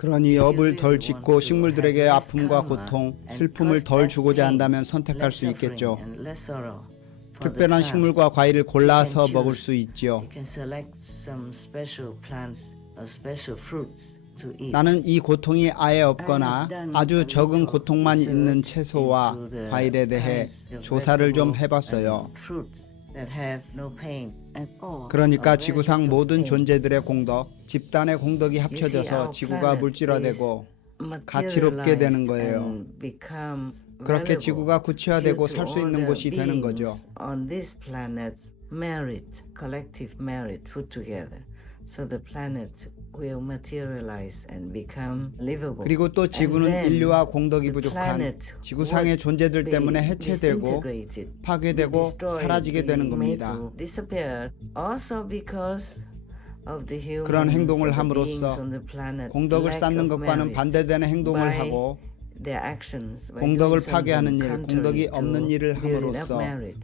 그러니 업을 덜 짓고 식물들에게 아픔과 고통, 슬픔을 덜 주고자 한다면 선택할 수 있겠죠. 특별한 식물과 과일을 골라서 먹을 수 있지요. 나는 이 고통이 아예 없거나 아주 적은 고통만 있는 채소와 과일에 대해 조사를 좀 해봤어요. 그러니까 지구상 모든 존재들의 공덕, 집단의 공덕이 합쳐져서 지구가 물질화되고 가치롭게 되는 거예요. 그렇게 지구가 구체화되고 살 수 있는 곳이 되는 거죠. 그리고 또 지구는 인류와 공덕이 부족한 지구상의 존재들 때문에 해체되고 파괴되고 사라지게 되는 겁니다. 그런 행동을 함으로써 공덕을 쌓는 것과는 반대되는 행동을 하고 공덕을 파괴하는 일, 공덕이 없는 일을 함으로써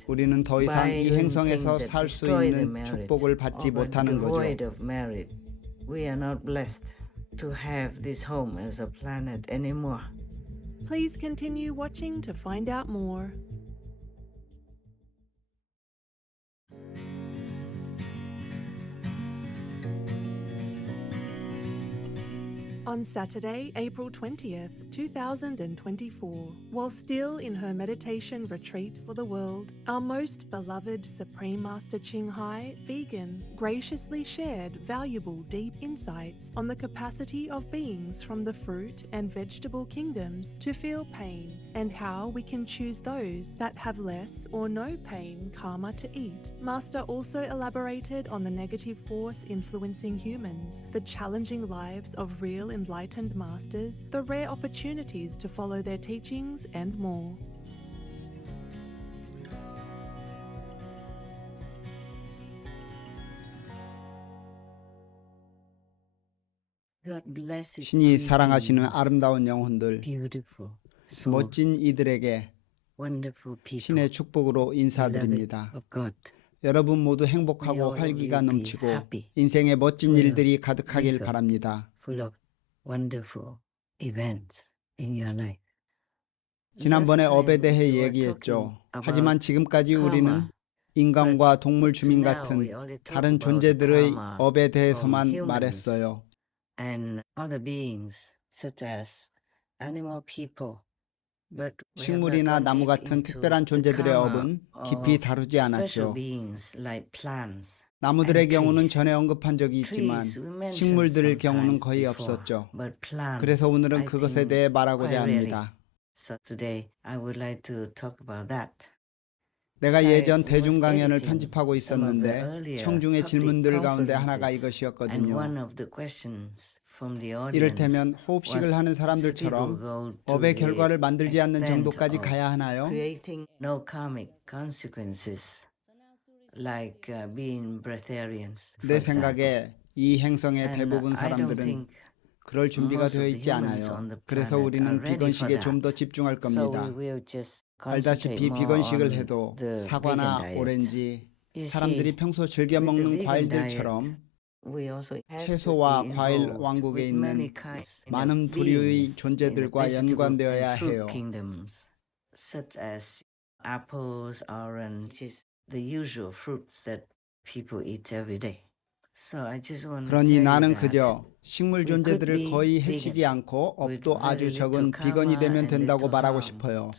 우리는 더 이상 이 행성에서 살 수 있는 축복을 받지 못하는 거죠. We are not blessed to have this home as a planet anymore. Please continue watching to find out more. On Saturday, April 20th, 2024, while still in her meditation retreat for the world, our most beloved Supreme Master Ching Hai, vegan, graciously shared valuable deep insights on the capacity of beings from the fruit and vegetable kingdoms to feel pain and how we can choose those that have less or no pain karma to eat. Master also elaborated on the negative force influencing humans, the challenging lives of real enlightened masters, the rare opportunities to follow their teachings, and more. 신이 사랑하시는 아름다운 영혼들, 멋진 이들에게 신의 축복으로 인사드립니다. 여러분 모두 행복하고 활기가 넘치고 인생에 멋진 일들이 가득하길 바랍니다. 지난번에 업에 대해 얘기했죠. 하지만 지금까지 우리는 인간과 동물 주민 같은 다른 존재들의 업에 대해서만 말했어요. 식물이나 나무 같은 특별한 존재들의 업은 깊이 다루지 않았죠. 나무들의 경우는 전에 언급한 적이 있지만 식물들의 경우는 거의 없었죠. 그래서 오늘은 그것에 대해 말하고자 합니다. 내가 예전 대중 강연을 편집하고 있었는데 청중의 질문들 가운데 하나가 이것이었거든요. 이를테면 호흡식을 하는 사람들처럼 업의 결과를 만들지 않는 정도까지 가야 하나요? 내 생각에 이 행성의 대부분 사람들은 그럴 준비가 되어 있지 않아요. 그래서 우리는 비건식에 좀 더 집중할 겁니다. 알다시피 비건식을 해도 사과나 오렌지, 사람들이 평소 즐겨 먹는 과일들처럼 채소와 과일 왕국에 있는 많은 부류의 존재들과 연관되어야 해요. 그러니 나는 그저 식물 존재들을 거의 해치지 않고 업도 아주 적은 비건이 되면 된다고 말하고 싶어요.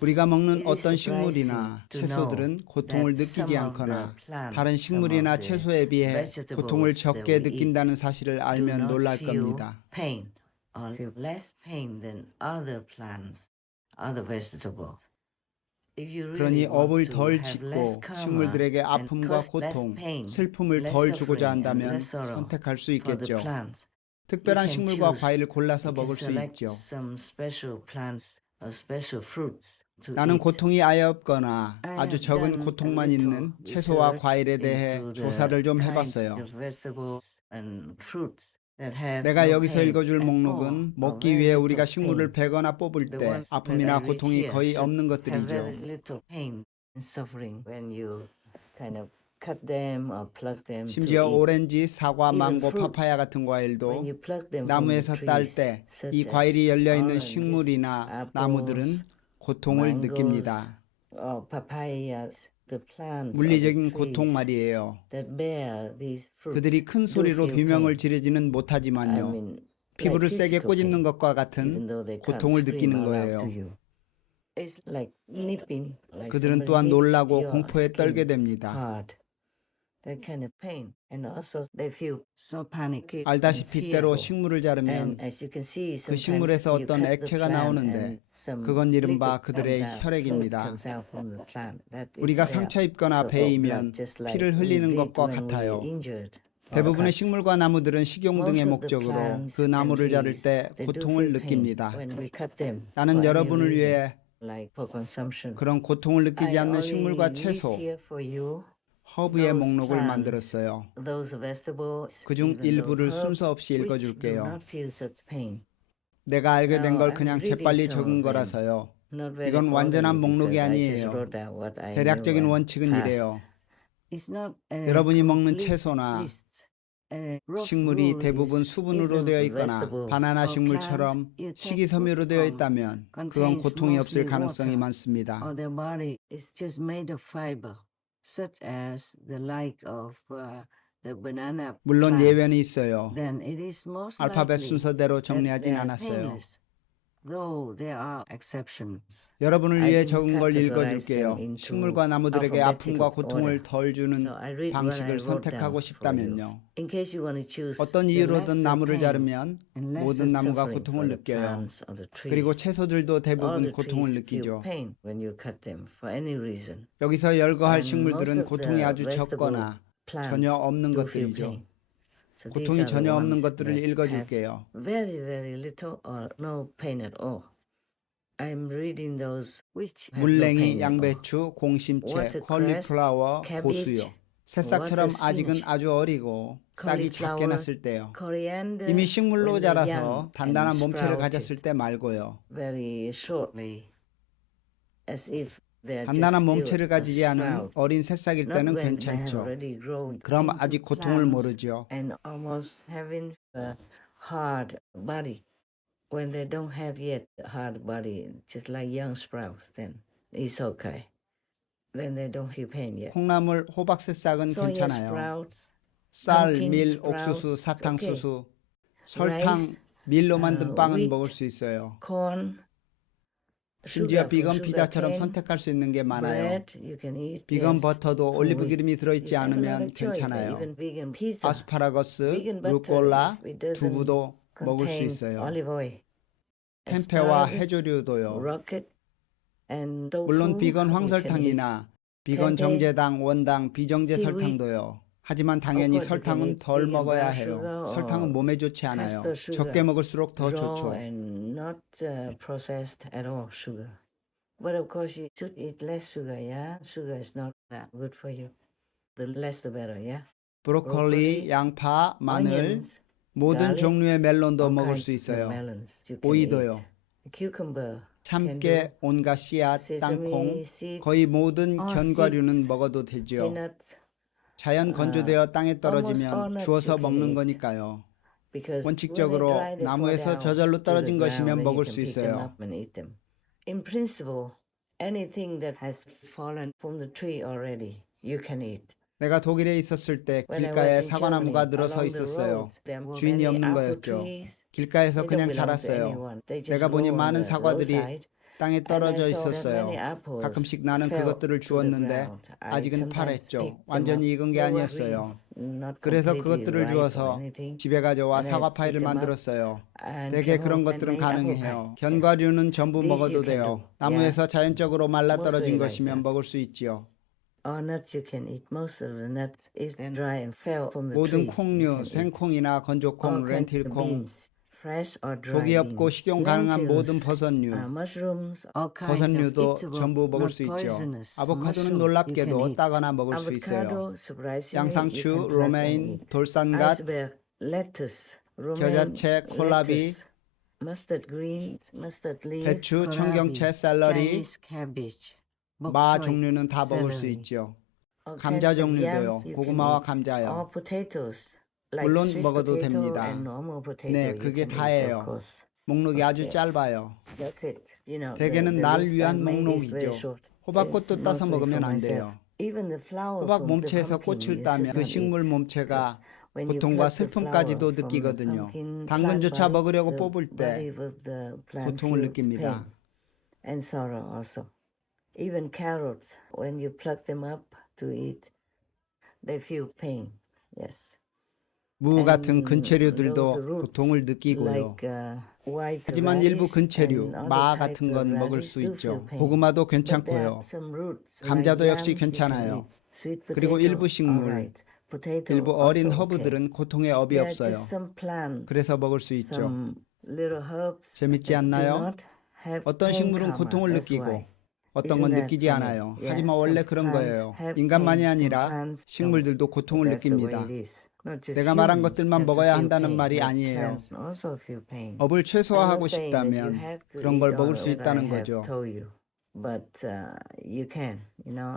우리가 먹는 어떤 식물이나 채소들은 고통을 느끼지 않거나 다른 식물이나 채소에 비해 고통을 적게 느낀다는 사실을 알면 놀랄 겁니다. 그러니 업을 덜 짓고 식물들에게 아픔과 고통, 슬픔을 덜 주고자 한다면 선택할 수 있겠죠. 특별한 식물과 과일을 골라서 먹을 수 있죠. 나는 고통이 아예 없거나 아주 적은 고통만 있는 채소와 과일에 대해 조사를 좀 해봤어요. 내가 여기서 읽어줄 목록은 먹기 위해 우리가 식물을 베거나 뽑을 때 아픔이나 고통이 거의 없는 것들이죠. cut them or pluck them to 심지어 eat. 오렌지, 사과, Even 망고, fruits, 파파야 같은 when 과일도 you pluck them from the 나무에서 딸 trees, 때 such 이 as 과일이 열려있는 oranges, 식물이나 apples, 나무들은 고통을 mangoes, 느낍니다. or papayas, the plants or the 물리적인 고통 trees 말이에요. that bear these fruits 그들이 큰 do 소리로 feel 비명을 pain. 지르지는 I 못하지만요. mean, like 피부를 세게 physical 꽂는 pain, 것과 even 같은 though they can't 고통을 scream 느끼는 out loud to 거예요. you. It's like nipping, like 그들은 somebody 또한 nips 놀라고 your 공포에 떨게 skin 됩니다. hard. That kind of pain, and also they feel so panicky and 알다시피 때로 fearful. 식물을 And 자르면 as you can see, 그 sometimes 식물에서 you 어떤 cut the 액체가 plant 나오는데 and some 그건 이른바 liquid 그들의 comes out, fluid 혈액입니다. comes out from the plant. That is 우리가 their 상처 입거나 sort of 베이면 blood, just like 피를 we 흘리는 bleed 것과 when we're 같아요. injured or 대부분의 cut. 식물과 나무들은 식용 등의 Most of the 목적으로 plants 그 and 나무를 자를 trees, 때 they do 고통을 feel pain 느낍니다. when we cut them for 나는 any 여러분을 reason, 위해 like for consumption. 그런 고통을 느끼지 I 않는 only 식물과 list 채소, here for you 허브의 those 목록을 plants, 만들었어요. those vegetables, 그중 even those 일부를 herbs 순서 없이 which do 읽어줄게요. not feel such pain. 내가 알게 된 Now 걸 I'm 그냥 reading 재빨리 some 적은 of them. 거라서요. Not very 이건 완전한 orderly 목록이 because I just 아니에요. wrote out what I knew 대략적인 and 원칙은 fast. 이래요. It's not a 여러분이 먹는 complete 채소나 list. A rough 식물이 rule 대부분 is 수분으로 if 되어 the 있거나 vegetable 바나나 or 식물처럼 plant you take 식이섬유로 food 되어 from 있다면 그건 contains 고통이 없을 mostly 가능성이 water, 많습니다. or their body is just made of fiber, such as the like of the banana 물론 plant, 예외는 있어요. then it is most 알파벳 likely 순서대로 that 정리하진 they are 않았어요. painless, though there are exceptions. 여러분을 I 위해 didn't 적은 걸 categorize them 읽어줄게요. into 식물과 나무들에게 아픔과 alphabetical 고통을 order. 덜 주는 So I read what I 방식을 wrote 선택하고 down for you. 싶다면요. In case you want to choose 어떤 the 이유로든 lesser 나무를 pain 자르면 and lesser 모든 나무가 suffering 고통을 for the 느껴요. plants or the 그리고 trees. 채소들도 All 대부분 the 고통을 trees feel 느끼죠. pain when you cut them for any reason. 여기서 열거할 And most 식물들은 of 고통이 the 아주 vegetable 적거나 전혀 plants 없는 do feel 것들이죠. pain. So these 고통이 are the 전혀 없는 ones 것들을 that have 읽어줄게요. very, very little or no pain at all. I'm reading those which have no 물냉이, pain at all. 양배추, 공심채, Watercress, 콜리플라워, cabbage, 고수요. 새싹처럼 water 아직은 spinach, 아주 어리고 싹이 작게 cauliflower, 났을 때요. coriander, 이미 식물로 when they're 자라서 young 단단한 and 몸체를 sprouted 가졌을 때 말고요. very shortly, as if they're just 단단한 still 몸체를 a 가지지 않은 sprout. 어린 새싹일 Not 때는 when they have 괜찮죠. already grown 그럼 into 아직 고통을 plants 모르죠. and almost having a hard body. When they don't have yet a hard body, just like young sprouts, then it's okay. Then they don't feel pain yet. 콩나물, 호박 새싹은 Soya 괜찮아요. sprouts, 쌀, pumpkin 밀, sprouts, 옥수수, it's 사탕수수, okay. 설탕, Rice, 밀로 만든 빵은 wheat, 먹을 수 있어요. corn, 심지어 sugar from 비건 피자처럼 sugarcane, 선택할 수 있는 게 많아요. bread, you can eat 비건 yes, 버터도 from 올리브 wheat. 기름이 들어있지 You have a lot 않으면 of choice, 괜찮아요. even vegan pizza. 아스파라거스, Vegan butter, 루꼴라, if it doesn't 두부도 먹을 수 contain 있어요. olive oil. 템페와 Asparagus, 해조류도요. rocket, and tofu, 물론 비건 you can eat. 황설탕이나 비건 tempeh, 정제당, 원당, 비정제 seaweed. 설탕도요. 하지만 당연히 Of course, you can 설탕은 eat 덜 vegan 먹어야 brown 해요. sugar 설탕은 or 몸에 좋지 않아요. castor sugar, 적게 먹을수록 더 raw 좋죠. and not processed at all sugar. But of course, you should eat less sugar. Yeah, sugar is not that good for you. The less, the better. Yeah. 브로콜리, broccoli, 양파, 마늘, onions, 모든 garlic, 종류의 멜론도 all 먹을 kinds 수 of 있어요. melons you can 오이도요. eat. Cucumber, 참깨, 온갖 씨앗, 땅콩, sesame seeds, 거의 모든 all 견과류는 seeds, 먹어도 되지요. peanuts, 자연 건조되어 땅에 떨어지면 all nuts 주워서 you can 먹는 eat. 거니까요. because when they 원칙적으로 dry, they fall 나무에서 down 저절로 to the 떨어진 ground, 것이면 then you 먹을 can 수 pick them 있어요. up and eat them. In principle, anything that has fallen from the tree already, you can eat. 내가 독일에 있었을 때 When I 길가에 was in 사과나무가 Germany, 늘어서 along the 있었어요. roads, there were 주인이 many 없는 apple 거였죠. trees. 길가에서 They don't 그냥 belong to 자랐어요. anyone. They just 내가 보니 grow on 많은 the 사과들이 roadside. 땅에 And I 떨어져 saw that 있었어요. many apples 가끔씩 나는 fell 그것들을 to the 주웠는데 ground. I 아직은 sometimes 파랬죠. picked them 완전히 up. 익은 게 They were 아니었어요. green, not 그래서 completely 그것들을 ripe or 주워서 anything. 집에 가져와 And I 사과 picked 파이를 them up 만들었어요. and 대개 came 그런 home and 것들은 made apple 가능해요. pie. 견과류는 전부 This 먹어도 you can 돼요. do. 나무에서 자연적으로 말라 Mostly 떨어진 like 것이면 that. 먹을 수 있지요. All nuts you can eat. Most of the nuts is dry and fell from the 모든 tree. You 콩류, can eat. 생콩이나 건조콩, All kinds of 렌틸콩, beans, fresh or dry 독이 없고 beans. 식용 가능한 모든 Lentils, 버섯류, mushrooms, all kinds of 버섯류도 eatable, 전부 먹을 not 수 있죠. poisonous 아보카도는 mushrooms you can 놀랍게도 eat. 따거나 먹을 수 있어요. Avocado, surprisingly, you 양상추, can pluck and 로메인, eat. 돌산갓, Iceberg, lettuce, romaine, 겨자채, 콜라비, lettuce, mustard greens, mustard leaf, 배추, kohlrabi, 청경채, 샐러리, Chinese cabbage, bok 마 choy, 종류는 다 먹을 수 celery. 있지요. all 감자 kinds of 종류도요. yams you can 고구마와 eat. 감자요. All potatoes, like 물론 sweet 먹어도 potato 됩니다. and normal potato 네, you 그게 can eat, of 다예요. course. 목록이 아주 Okay. 짧아요. That's it. You know, 대개는 the 날 list I 위한 made is very 목록이죠. short. It's 호박꽃도 따서 mostly for 먹으면 안 myself. 돼요. Even the flower 호박 from the 몸체에서 pumpkin 꽃을 you 따면 should 그 not 식물 eat. 몸체가 When you 고통과 pluck the 슬픔까지도 flower from the 느끼거든요. pumpkin 당근조차 plant body, 먹으려고 the 뽑을 body 때 of the plant 고통을 feels 느낍니다. pain and sorrow also. Even carrots, when you pluck them up to eat, they feel pain. Yes. 무 같은 And 근체류들도 those roots, 고통을 느끼고요. like white 하지만 일부 radish 근체류, and other 마 types 같은 of 건 먹을 radish 수 do 있죠. feel pain. 고구마도 But there 괜찮고요. are some roots, like 감자도 역시 yams, you can 괜찮아요. eat. Sweet 그리고 potato, 일부 식물, alright. Potato 일부 어린 also okay. 허브들은 고통에 업이 There are 없어요. just some plants, 그래서 먹을 수 있죠. some little herbs 재밌지 that do 않나요? not have 어떤 pain 식물은 karma. 고통을 That's 느끼고 why. 어떤 Isn't 건 that 느끼지 funny? 않아요. Yeah, 하지만 some 원래 그런 plants 거예요. have 인간만이 pain, some 아니라 plants don't. 식물들도 But 고통을 that's the way 느낍니다. it is. Not just 내가 말한 humans 것들만 have to 먹어야 feel 한다는 pain, 말이 but 아니에요. plants also feel pain. 업을 I'm not 최소화하고 saying that you 싶다면 have to 그런 eat 걸 all 먹을 수 that I 있다는 have 거죠. told you. But you can,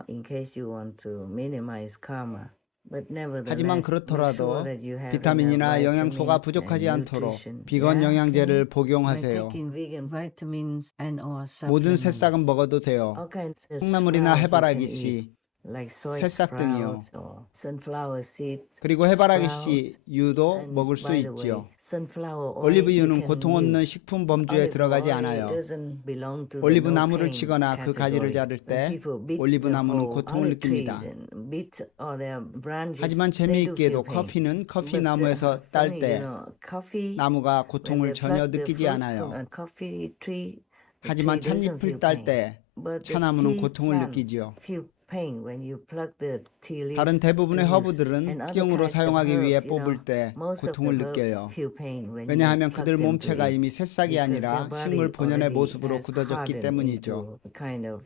in case you want to minimize karma. But nevertheless, 하지만 make sure 그렇더라도 that you have enough 비타민이나 영양소가 vitamins 부족하지 and 않도록 nutrition. 비건 Yeah, 영양제를 okay. By 복용하세요. taking vegan vitamins and or 모든 새싹은 supplements. 먹어도 돼요. All kinds of 콩나물이나 sprouts you can 해바라기 eat, 씨, like soy 새싹 등이요. sprouts or sunflower seeds. 그리고 해바라기 sprouts. 씨 유도 And 먹을 수 by the way, 있지요. sunflower oil you 올리브유는 can 고통 없는 use. 식품 범주에 Olive 들어가지 oil 않아요. doesn't belong to the 올리브 no 나무를 pain 치거나 그 가지를 category. 자를 When 때 people beat 올리브 the 나무는 whole 고통을 olive trees 느낍니다. and beat all their branches, 하지만 they do 재미있게도 feel pain. 커피는 커피 But 나무에서 딸 funny, 때 coffee, 나무가 when 고통을 they 전혀 pluck the 느끼지 fruit from 않아요. a coffee tree, the 하지만 tree doesn't 찻잎을 feel 딸 pain. 때 But the 차나무는 tea 고통을 plants 느끼지요. feel pain when you pluck the tea leaves 다른 대부분의 to use. 허브들은 And other 튀경으로 types of 사용하기 위해 herbs, 뽑을 때 most of the 고통을 herbs 느껴요. feel pain when you 왜냐하면 pluck 그들 them to 몸체가 eat. 이미 새싹이 Because 아니라 their body 식물 본연의 already 모습으로 has 굳어졌기 hardened 때문이죠. into a kind of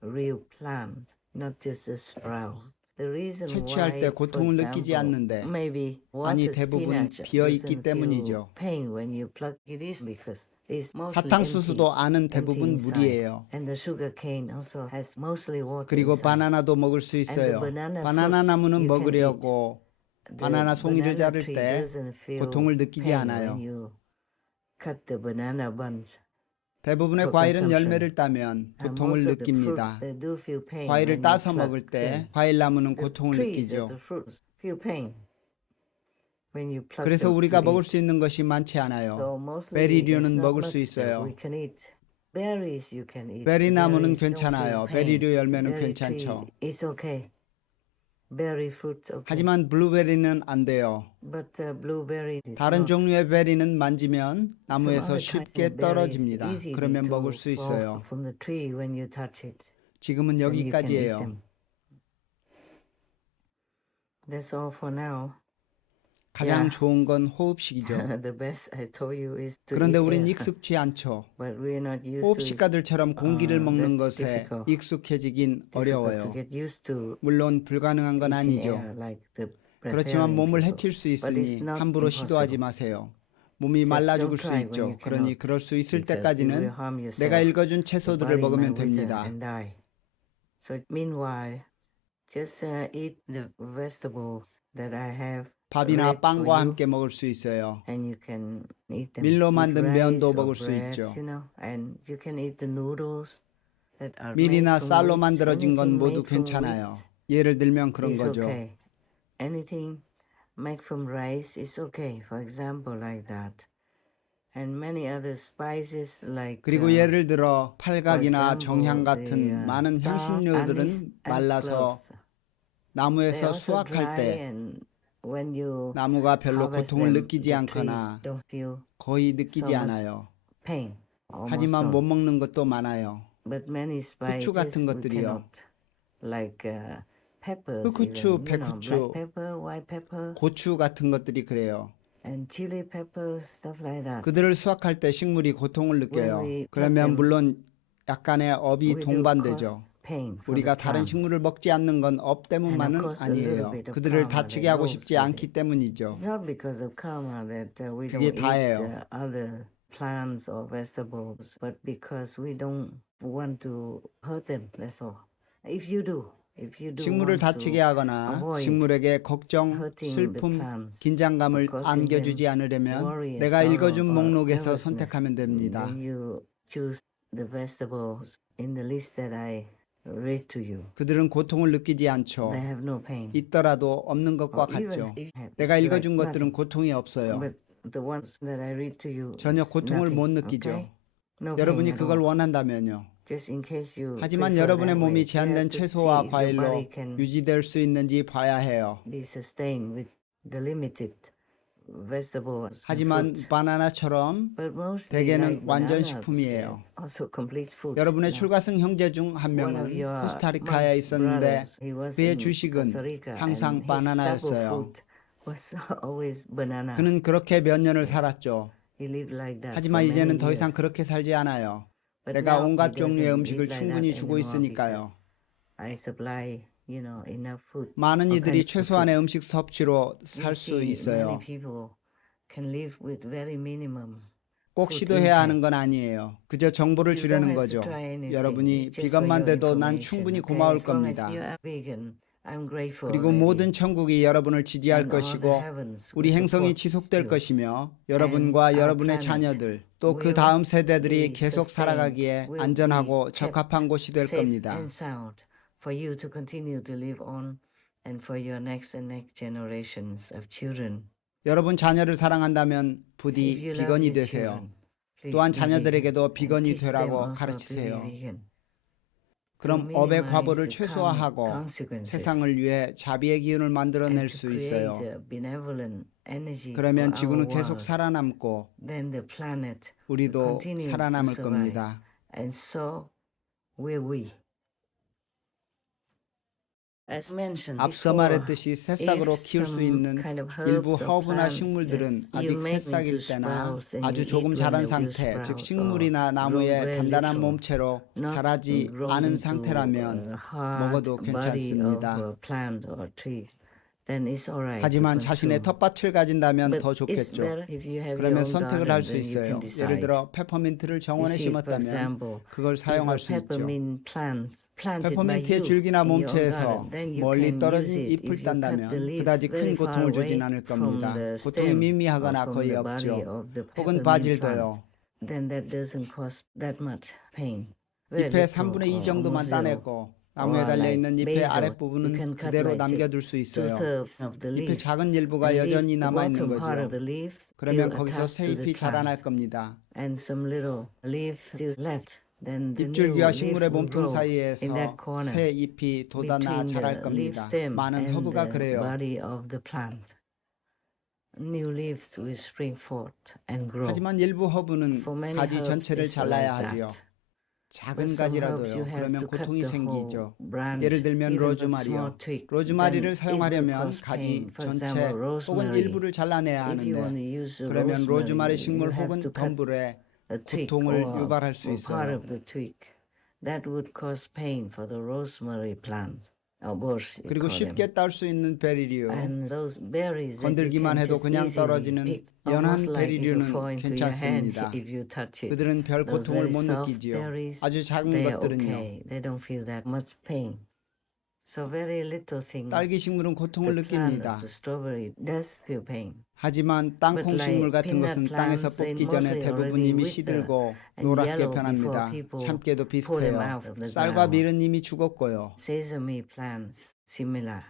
real plant, not just a sprout. The reason 채취할 why, 때 for 고통을 느끼지 example, 않는데 maybe 아니 water 대부분 spinach 비어 있기 doesn't feel 때문이죠. pain when you pluck it is because it's mostly 사탕수수도 empty, 안은 empty 대부분 inside. 물이에요. And the sugar cane also has mostly water 그리고 inside. 바나나도 먹을 수 And the 있어요. banana 바나나 fruits 나무는 you can 먹으려고 The 바나나 송이를 banana 자를 tree 때 doesn't feel 고통을 느끼지 pain 않아요. when you cut the banana bunch. 대부분의 for 과일은 consumption. 열매를 따면 And 고통을 most of the fruits, 느낍니다. they do feel pain 과일을 when you 따서 pluck 먹을 them. 때 과일 나무는 The 고통을 trees 느끼죠. of the fruits feel pain when you pluck 그래서 them 우리가 to 먹을 eat. 수 있는 것이 많지 않아요. So mostly 베리류는 there's not 먹을 수 much that 있어요. we can eat. Berries you can eat. 베리 나무는 Berries don't 괜찮아요. feel pain. 베리류 열매는 Berry 괜찮죠. tree is okay. Berry fruits okay. 하지만 블루베리는 안 돼요. But blueberry is 다른 not. 종류의 베리는 만지면 Some 나무에서 other types 쉽게 of berries 떨어집니다. easily 그러면 to 먹을 수 fall 있어요. from the tree when you touch it. 지금은 And you can eat 여기까지예요. them. That's all for now. 가장 Yeah. 좋은 건 호흡식이죠. The best I told you is to 그런데 eat 우린 air. 익숙치 않죠. But we're not used to it. 호흡식가들처럼 공기를 먹는 that's 것에 difficult. 익숙해지긴 Difficult 어려워요. to get used to 물론 불가능한 건 eating 아니죠. air like the 그렇지만 breatharian 몸을 people. 해칠 수 But it's 있으니 not 함부로 시도하지 impossible. 마세요. 몸이 Just 말라 don't 죽을 수 try when 있죠. you 그러니 cannot. 그럴 수 있을 Because you will 때까지는 harm yourself. 내가 읽어준 The 채소들을 body 먹으면 might wither 됩니다. and die. So meanwhile, just eat the vegetables that I have 밥이나 read for 빵과 you, 함께 먹을 수 있어요. and you can eat them. 밀로 With 만든 rice 면도 or 먹을 수 bread, 있죠. and you can eat the noodles that are 밀이나 made from 쌀로 wheat. 만들어진 건 Anything 모두 made from 괜찮아요. wheat 예를 들면 그런 is 거죠. okay. Anything made from rice is okay. For example, like that. And many other spices like 그리고 예를 들어 for 팔각이나 example, 정향 the 같은 많은 star, anise, 향신료들은 and 말라서 cloves. They 나무에서 also 수확할 dry, 때 and when you 나무가 별로 harvest 고통을 them, 느끼지 the 않거나 trees don't feel 거의 느끼지 so much 않아요. pain. Almost 하지만 못 none. 먹는 것도 많아요. But many spices 후추 같은 we 것들이요. cannot. Like peppers, 흑후추, even, 백후추, black pepper, white pepper, 고추 같은 것들이 그래요. and chili peppers, stuff like that. 그들을 수확할 때 식물이 고통을 느껴요. When we 그러면 pluck them, 물론 약간의 업이 we do 동반되죠. cause pain for 우리가 the 다른 plants. 식물을 먹지 않는 건 업 And of 때문만은 course, a little 아니에요. bit of 그들을 karma 다치게 that 하고 goes 싶지 with 않기 it. 때문이죠. Not because of karma that we 그게 don't eat 다예요. other plants or vegetables, but because we don't want to hurt them. That's all. If you do, If you do 식물을 want 다치게 to 하거나 avoid 식물에게 걱정, hurting the 슬픔, plants, 긴장감을 causing them 안겨주지 않으려면 worry, 내가 sorrow, 읽어준 or 목록에서 nervousness, 선택하면 됩니다. then you choose the vegetables in the list that I read to you. 그들은 고통을 느끼지 They 않죠. have no pain. 있더라도 없는 것과 Or even 같죠. if you have, 내가 it's 읽어준 like 것들은 nothing. 고통이 없어요. But the ones that I read to you, 전혀 is 고통을 nothing, 못 느끼죠. okay? No 여러분이 pain at 그걸 all. 원한다면요. Just in case you 하지만 prefer 여러분의 that way, 몸이 you have 제한된 to see 채소와 if your 과일로 body can 유지될 수 있는지 봐야 해요. be sustained with the limited vegetables and 하지만 fruit. 바나나처럼 But mostly 대개는 like 완전 bananas, 식품이에요. also complete food. 여러분의 Now, 출가성 형제 중 한 one of 명은 your 코스타리카에 monk 있었는데 brothers, he was 그의 in 주식은 Costa Rica, 항상 and his staple 바나나였어요. food was always banana. 그는 그렇게 몇 년을 살았죠. He lived like that 하지만 for 이제는 many 더 이상 years. 그렇게 살지 않아요. But 내가 now 온갖 he 종류의 doesn't 음식을 live like 충분히 that 주고 anymore 있으니까요. because I supply, enough food. 많은 all 이들이 kinds of 최소한의 food. 음식 섭취로 You 살 수 see, 있어요. many people can live with very minimum. 꼭 food 시도해야 하는 intake. 건 아니에요. 그저 정보를 You don't 주려는 have to 거죠. try anything. 여러분이 It's just for 비건만 your 돼도 난 information, 충분히 okay? 고마울 As long as 겁니다. you are vegan, I'm grateful 그리고 already. 모든 천국이 여러분을 지지할 And all the 것이고 heavens 우리 will 행성이 support 지속될 you. 것이며 여러분과 our 여러분의 planet 자녀들 또 그 will 다음 세대들이 be 계속 sustained, 살아가기에 will 안전하고 be kept 적합한 곳이 될 safe 겁니다. and sound for you to continue to live on and for your next and next generations of children. 여러분 자녀를 사랑한다면 If 부디 you love 비건이 your 되세요. children, please 또한 be 자녀들에게도 vegan and 비건이 teach them 되라고 also to be 가르치세요. vegan. 그럼 To 업의 minimize 과보를 the 최소화하고 consequences 세상을 위해 자비의 기운을 만들어낼 and to 수 create 있어요. a benevolent energy 그러면 for 지구는 our 계속 world, 살아남고 then the planet will 우리도 continue to 살아남을 survive. 겁니다. And so will we. As mentioned 앞서 before, 말했듯이 새싹으로 if 키울 수 some 있는 kind of 일부 herbs or 허브나 plants 식물들은 that you 아직 make 새싹일 into 때나 sprouts and 아주 you 조금 eat when 자란 they will 상태, 즉 sprouts or 식물이나 grow 나무의 very 단단한 little, 몸체로 not 자라지 grow 않은 into 상태라면 a hard 먹어도 body 괜찮습니다. of a plant or tree, then it's alright to 하지만 자신의 consume. tat밭을 가진다면 But 더 it's 좋겠죠. better if you have your 그러면 own 선택을 garden, 할 수 then you can 있어요. decide. 예를 들어 페퍼민트를 You 정원에 see, for 심었다면 example, 그걸 if a 사용할 수 있죠. peppermint plants planted by 페퍼민트의 you 줄기나 in your 몸체에서 garden, then you 멀리 can use 떨어진 it. If 잎을 you cut 딴다면 the leaves 그다지 very 큰 far 고통을 주진 away 않을 from 겁니다. the 고통이 stem or 미미하거나 from 거의 the body 없죠. of the 혹은 peppermint 바질도요. plant, then that doesn't cause that much pain. 잎의 Very little 3분의 2 or 정도만 almost zero. 따냈고 나무에 Or 달려있는 like 잎의 basil, you 아랫부분은 can cut 그대로 like just 남겨둘 수 있어요. 2/3 of the 잎의 leaves 작은 일부가 and leave 여전히 the 남아있는 bottom part of 거죠. the leaves 그러면 still 거기서 attached 새 to the 잎이 자라날 plant, 겁니다. and some little leaf still left. Then the new 잎줄기와 leaf 식물의 will 몸통 grow in 사이에서 that corner 새 잎이 돋아나 between 자랄 the 겁니다. leaf stem 많은 and 허브가 the 그래요. body of the plant. New leaves will spring forth and grow. 하지만 일부 허브는 For many 가지 herbs, 전체를 it's 잘라야 like 하지요. that. 작은 But some herbs 가지라도요. you have 그러면 to cut 고통이 the whole 생기죠. branch, 예를 들면 even the small 로즈마리요. twig. 로즈마리를 Then it will 사용하려면 cause 가지 pain. For 전체 example, 혹은 rosemary. 일부를 잘라내야 If you want 하는데 to use 그러면 rosemary, 로즈마리 you 식물 have 혹은 to cut 덤불에 a twig 고통을 or 유발할 수 part 있어요. of the twig. That would cause pain for the rosemary plant. Or bush, you 그리고 call them. 쉽게 딸 수 있는 베리류, And those berries that you 건들기만 can 해도 just 그냥 easily 떨어지는 pick, 연한 almost like it will fall 베리류는 into your hand 괜찮습니다. if you touch it. 그들은 별 Those 고통을 very 못 soft 느끼지요. berries, 아주 작은 they are 것들은요. okay. They don't feel that much pain. So very little things. 딸기 식물은 고통을 The plant 느낍니다. of the strawberry does feel pain. 하지만 땅콩 But 식물 like 같은 peanut 것은 땅에서 plants, they 뽑기 전에 mostly 대부분 already 이미 wither 시들고 and 노랗게 yellow 변합니다. before people 참깨도 pull them 비슷해요. out of the 쌀과 ground. 밀은 이미 죽었고요. Sesame plants similar.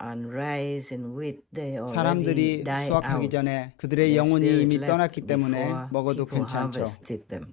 And rice and wheat they already 사람들이 die 수확하기 out. 전에 그들의 Their 영혼이 spirit 이미 left 떠났기 때문에 before 먹어도 people 괜찮죠. harvested them.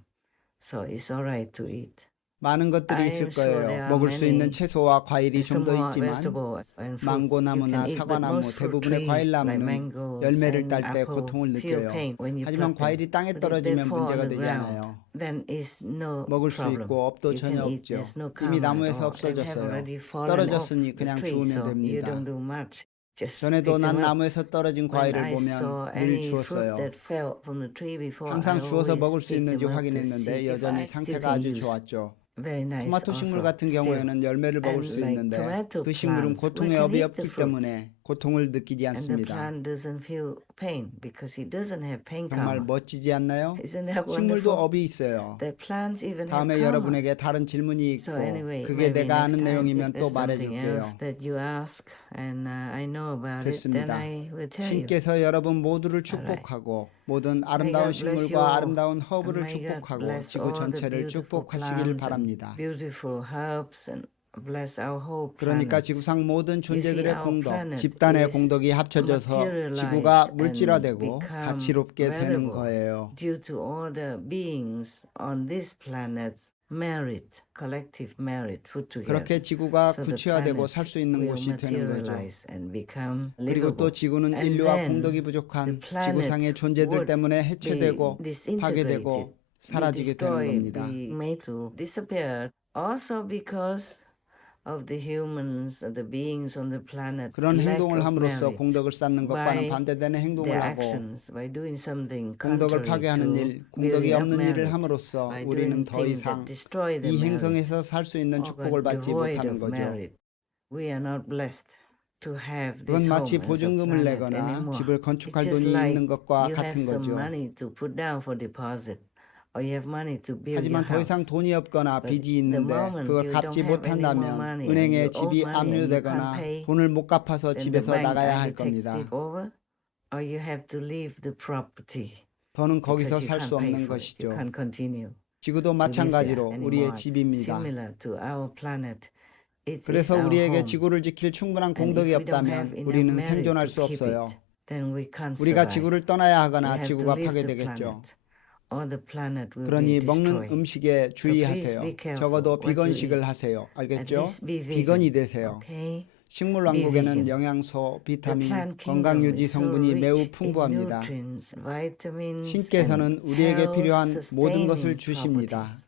So it's alright to eat. 많은 것들이 I 있을 am sure there 거예요. are 먹을 수 있는 many 채소와 과일이 좀 some 더 more 있지만 vegetables and fruits 망고나무나 you can eat, but 사과나무, most fruit 대부분의 trees 과일나무는 like mangoes 열매를 and 딸 때 apples 고통을 feel 느껴요. pain when you 하지만 pluck them. 과일이 땅에 But if they 떨어지면 fall on 문제가 the 되지 ground, 않아요. then it's no 먹을 수 problem. 있고 업도 You 전혀 can eat. 없죠. There's no 이미 karma at 나무에서 all. They have 없어졌어요. already fallen off 떨어졌으니 the 그냥 tree, 주우면 so you 됩니다. don't do much. Just 전에도 pick 난 them up. 나무에서 떨어진 When 과일을 I saw 보면 늘 any fruit 주웠어요. that fell from the tree before, I 항상 주워서 always 먹을 수 pick 있는지 them up to 확인했는데 see if 여전히 I still 상태가 can 아주 use. 좋았죠. Very nice 토마토 식물 also, 같은 still. 경우에는 열매를 먹을 And 수 like 있는데 tomato 그 식물은 plants, we 고통의 can 업이 eat the 없기 fruit. 때문에 고통을 느끼지 and the 않습니다. plant doesn't feel pain because it doesn't have pain 정말 karma. 멋지지 않나요? Isn't that 식물도 wonderful? 업이 있어요. The plants even have 다음에 karma. 여러분에게 다른 질문이 So 있고 anyway, 그게 maybe 내가 next 아는 time 내용이면 if 또 there's something 말해줄게요. else that you ask and I know about it, then 됐습니다. I will tell you. 신께서 여러분 모두를 축복하고 모든 아름다운 God bless you 식물과 all. 아름다운 And 허브를 may God 축복하고 bless 지구 all the 전체를 beautiful 축복하시기를 plants and 바랍니다. beautiful herbs and bless our whole 그러니까 planet. 지구상 모든 존재들의 our 공덕, planet 집단의 is 공덕이 합쳐져서 materialized 지구가 and 물질화되고 becomes 가치롭게 되는 valuable 거예요. due to all the beings on this planet's merit, collective merit put together. 그렇게 지구가 So the 구체화되고 planet 살 수 있는 will 곳이 되는 거죠. materialize and become 그리고 또 livable. 지구는 And 인류와 then 공덕이 the 부족한 planet 지구상의 존재들 would 때문에 be 해체되고 disintegrated, 파괴되고 be 사라지게 되는 destroyed, 겁니다. be made to disappear. Also because of the humans, the beings on the planet, 그런 lack 행동을 of 함으로써 merit. 공덕을 쌓는 것과는 by 반대되는 their 행동을 하고 actions, by doing something 공덕을 contrary 파괴하는 to 일, 공덕이 building up 없는 일을 merit, 함으로써 by 우리는 doing 더 things 이상 that destroy the 이 merit, 행성에서 살 수 있는 or 축복을 받지 devoid 못하는 of 거죠. merit. We are not blessed to have 그건 this 마치 home as a 보증금을 planet 내거나 anymore. 집을 It's 건축할 just 돈이 like 있는 것과 you have 같은 some 거죠. money to put down for deposit, or you have money to build your 하지만 더 이상 house. 돈이 없거나 But 빚이 the 있는데 moment 그걸 you 갚지 don't have any more 못한다면 money and 은행에 you owe 집이 money and you 압류되거나 can't pay, 돈을 못 갚아서 then the 집에서 bank 나가야 할 either takes 겁니다. it over, or you have to leave the property. 더는 because 거기서 you 살 수 can't pay 없는 for it. You 것이죠. can't continue 지구도 to live there 마찬가지로 우리의 anymore. 집입니다. Similar to our planet, it is 그래서 our 우리에게 home. 지구를 지킬 충분한 And if 공덕이 we don't have 없다면 enough 우리는 merit 생존할 to 수 keep 없어요. it, then we can't 우리가 survive. 지구를 떠나야 We 하거나 have to 지구가 leave the 파괴되겠죠. planet, or the planet will 그러니 be 먹는 destroyed. 음식에 주의하세요. be careful 적어도 what you 비건식을 eat. 하세요. At 알겠죠? least be vegan. 비건이 되세요. Okay? 식물 Be 왕국에는 vegan. 영양소, The 비타민, plant 건강 kingdom 유지 is so 성분이 매우 rich in 풍부합니다. nutrients, vitamins, 신께서는 and 우리에게 필요한 health 모든 것을 sustaining 주십니다. properties.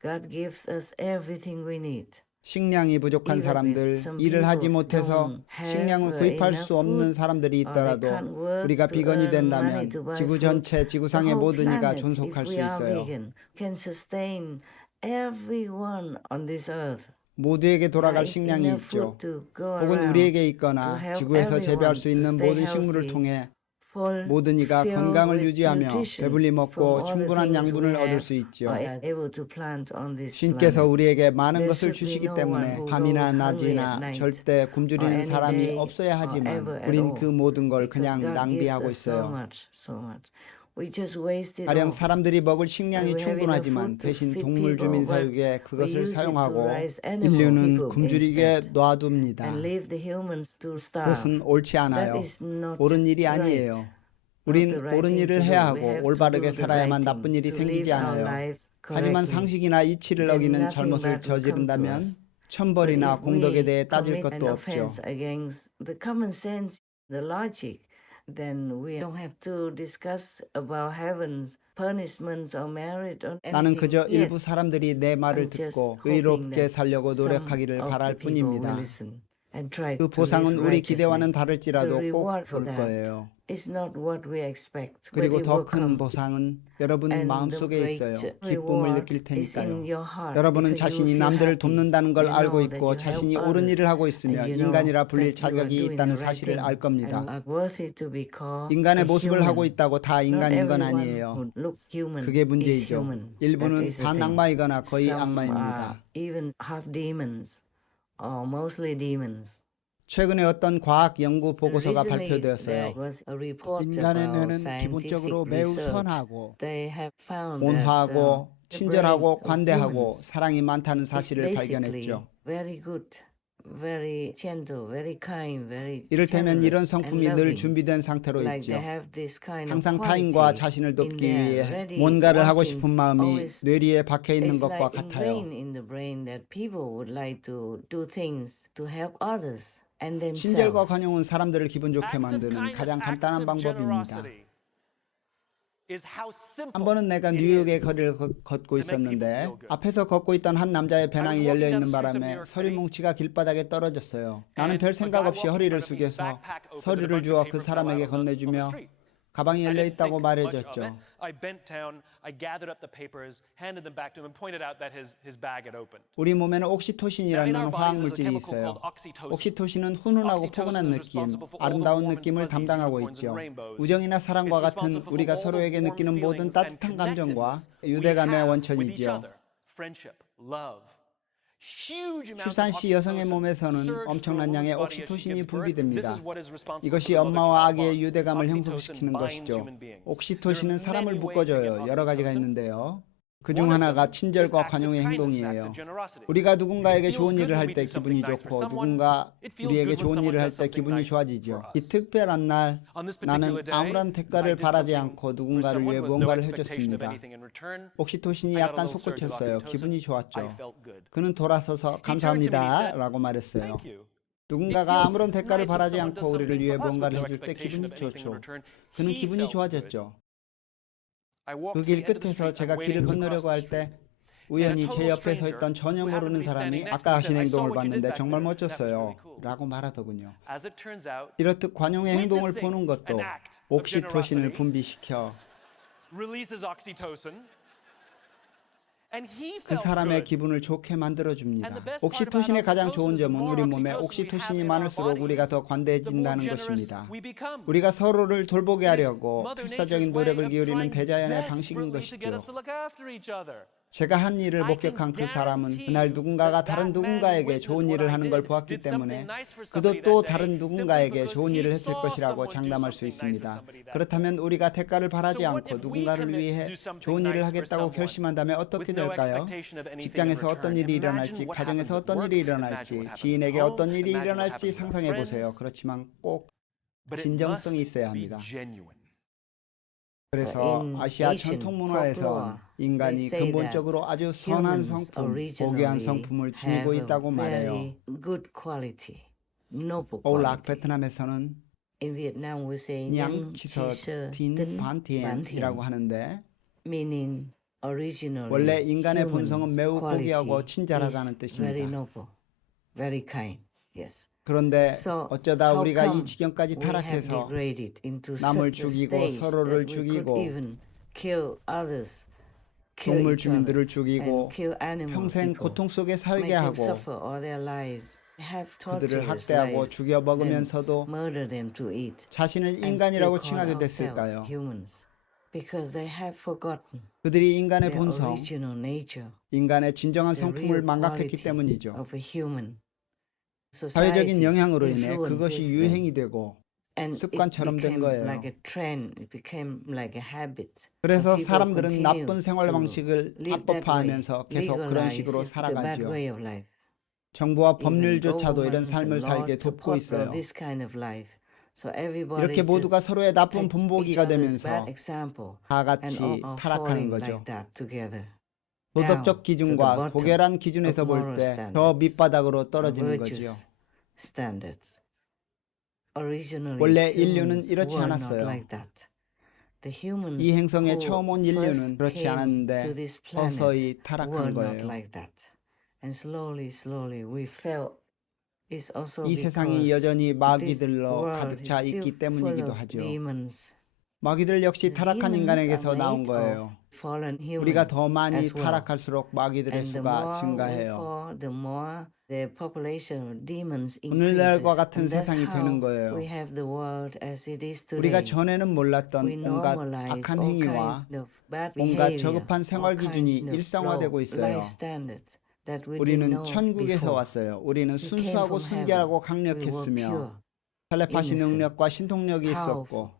God gives us everything we need. 식량이 부족한 Even if 사람들, some 일을 하지 people 못해서 don't have 식량을 구입할 enough 수 없는 food, 사람들이 or they 있더라도 can't work 우리가 to 비건이 earn 된다면 money to buy 지구 food, 전체, the 지구상의 whole 모든 이가 planet, 존속할 if 수 we are 있어요. vegan, can sustain everyone on this earth. 모두에게 There 돌아갈 is 식량이 enough 있죠. food to go 혹은 around 우리에게 to 있거나 help 지구에서 재배할 everyone 수 to 있는 stay 모든 식물을 healthy, 통해 full, 모든 이가 filled 건강을 with 유지하며 nutrition 배불리 from 먹고 all the 충분한 things we 양분을 얻을 have 수 있죠. or are able to plant on this 신께서 planet. 우리에게 많은 There 것을 should be 주시기 no 때문에 one who 밤이나 goes hungry at 낮이나 night 절대 or 굶주리는 any 사람이 day 없어야 or 하지만 ever at 우린 all. 그 모든 걸 Because 그냥 God gives 낭비하고 us so 있어요. much, so much. We just waste it 가령 all. 사람들이 먹을 And 식량이 we have enough 충분하지만 food to 대신 feed 동물 주민 people, but 사육에 we 그것을 use it to 사용하고 raise animal 인류는 people 굶주리게 instead 놔둡니다. and leave the humans to starve. 그것은 옳지 That 않아요. is not 옳은 일이 right. 아니에요. Not 우린 the right 옳은 thing 일을 to 해야 do. We 하고 have to 올바르게 do the 살아야만 right 나쁜 thing, 일이 to 생기지 live our 않아요. lives 하지만 correctly. 상식이나 이치를 Then 어기는 nothing 잘못을 bad will come to 저지른다면 us. But 천벌이나 if 공덕에 we 대해 따질 commit an 것도 없죠. offense against the common sense, the logic, then we don't have to discuss about heaven's punishments or merit or 나는 anything 그저 yet. 일부 사람들이 내 말을 I'm just 듣고 hoping 의롭게 that 살려고 some 노력하기를 of 바랄 the people will 뿐입니다. listen and try 그 to 보상은 live 우리 기대와는 righteously. 다를지라도 The 꼭 reward for 올 that 거예요. is not what we expect, but 그리고 it 더 will 큰 come. 보상은 여러분 And the 마음속에 great 있어요. 기쁨을 reward 느낄 is in 테니까요. your heart 여러분은 because you 자신이 will feel 남들을 happy. 돕는다는 걸 You 알고 know that 있고 you 자신이 help 옳은 일을 others 하고 and 있으며 you know 인간이라 불릴 that you are 자격이 doing 있다는 the right 사실을 thing 알 and 겁니다. are worthy to be called 인간의 a 모습을 하고 human. 있다고 다 Not 인간인 건 everyone 아니에요. who looks human 그게 is 문제이죠. human. That 일부는 is the 반 thing. 악마이거나 거의 Some 악마입니다. are even half demons or mostly demons. 최근에 어떤 과학 연구 보고서가 Recently, 발표되었어요. there was a report 인간의 about 뇌는 scientific 기본적으로 매우 research. 선하고 They have found that 온화하고 the 친절하고 brain of 관대하고 humans 사랑이 많다는 is 사실을 basically 발견했죠. very good, very gentle, very kind, very 이를테면 이런 generous and 성품이 늘 loving. 준비된 상태로 Like 있죠. they have this kind of 항상 quality 타인과 자신을 in 돕기 their 위해 ready 뭔가를 하고 wanting, 싶은 마음이 always. 뇌리에 박혀 있는 It's 것과 like 같아요. ingrained in the brain that people would like to do things to help others and 친절과 themselves. 관용은 사람들을 기분 좋게 Acts of 만드는 kindness, 가장 acts 간단한 of 방법입니다. generosity is how simple 한 번은 내가 it 뉴욕의 is. 거리를 걷고 to make people 있었는데 feel good. 앞에서 걷고 있던 한 남자의 배낭이 walking 열려 down 있는 the streets of New 바람에 York 서류 City. 뭉치가 길바닥에 떨어졌어요. 나는 And 별 a 생각 guy 없이 walking in 허리를 front of me, his 숙여서 backpack opened and a 서류를 bunch of 주어 그 paper fell out 사람에게 on the 건네주며 street. 가방이 열려 있다고 말해줬죠. I bent down, I gathered up the papers, handed them back to him, and pointed out that his bag had opened. 우리 몸에는 옥시토신이라는 화학물질이 있어요. 옥시토신은 훈훈하고 포근한 느낌, 아름다운 느낌을 담당하고 있죠. 우정이나 사랑과 같은 우리가 서로에게 느끼는 모든 따뜻한 감정과 유대감의 원천이죠. 출산 시 여성의 몸에서는 엄청난 양의 옥시토신이 분비됩니다. 이것이 엄마와 아기의 유대감을 형성시키는 것이죠. 옥시토신은 사람을 묶어줘요. 여러 가지가 있는데요. 그중 하나가 친절과 관용의 행동이에요. 우리가 누군가에게 좋은 일을 할 때 기분이 좋고 누군가 우리에게 좋은 일을 할 때 기분이 좋아지죠. 이 특별한 날 나는 아무런 대가를 바라지 않고 누군가를 위해 무언가를 해줬습니다. 옥시토신이 약간 솟구쳤어요. 기분이 좋았죠. 그는 돌아서서 감사합니다 라고 말했어요. 누군가가 아무런 대가를 바라지 않고 우리를 위해 무언가를 해줄 때 기분이 좋죠. 그는 기분이 좋아졌죠. 그 길 끝에서 제가 길을 건너려고 할 때 우연히 제 옆에 서 있던 전혀 모르는 사람이 아까 하신 행동을 봤는데 정말 멋졌어요 라고 말하더군요. 이렇듯 관용의 행동을 보는 것도 옥시토신을 분비시켜 그 사람의 기분을 좋게 만들어줍니다. 옥시토신의 가장 좋은 점은 우리 몸에 옥시토신이 많을수록 우리가 더 관대해진다는 것입니다. 우리가 서로를 돌보게 하려고 필사적인 노력을 기울이는 대자연의 방식인 것이죠. 제가 한 일을 목격한 그 사람은 그날 누군가가 다른 누군가에게 좋은 일을 하는 걸 보았기 때문에 그도 또 다른 누군가에게 좋은 일을 했을 것이라고 장담할 수 있습니다. 그렇다면 우리가 대가를 바라지 않고 누군가를 위해 좋은 일을 하겠다고 결심한다면 어떻게 될까요? 직장에서 어떤 일이 일어날지, 가정에서 어떤 일이 일어날지, 지인에게 어떤 일이 일어날지 상상해 보세요. 그렇지만 꼭 진정성이 있어야 합니다. 그래서 아시아 전통 문화에선 인간이 근본적으로 아주 선한 성품, 고귀한 성품을 지니고 있다고 말해요. 오락 베트남에서는 냥 치서 딘 반티엔이라고 하는데 원래 인간의 본성은 매우 고귀하고 친절하다는 뜻입니다. 그런데 어쩌다 우리가 이 지경까지 타락해서 남을 죽이고 서로를 죽이고 동물 주민들을 죽이고 평생 고통 속에 살게 하고 그들을 학대하고 죽여 먹으면서도 자신을 인간이라고 칭하게 됐을까요? 그들이 인간의 본성, 인간의 진정한 성품을 망각했기 때문이죠. 사회적인 영향으로 인해 그것이 유행이 되고 습관처럼 된 거예요. 그래서 사람들은 나쁜 생활 방식을 합법화하면서 계속 그런 식으로 살아가죠. 정부와 법률조차도 이런 삶을 살게 돕고 있어요. 이렇게 모두가 서로의 나쁜 본보기가 되면서 다 같이 타락하는 거죠. 도덕적 기준과 고결한 기준에서 볼 때 저 밑바닥으로 떨어지는 거지요. 원래 인류는 이렇지 않았어요. 이 행성에 처음 온 인류는 그렇지 않았는데 서서히 타락한 거예요. 이 세상이 여전히 마귀들로 가득 차 있기 때문이기도 하죠. 마귀들 역시 타락한 인간에게서 나온 거예요. 우리가 더 많이 타락할수록 마귀들의 수가 증가해요. 오늘날과 같은 세상이 되는 거예요. 우리가 전에는 몰랐던 온갖 악한 행위와 온갖 저급한 생활 기준이 일상화되고 있어요. 우리는 천국에서 왔어요. 우리는 순수하고 순결하고 강력했으며 텔레파시 능력과 신통력이 있었고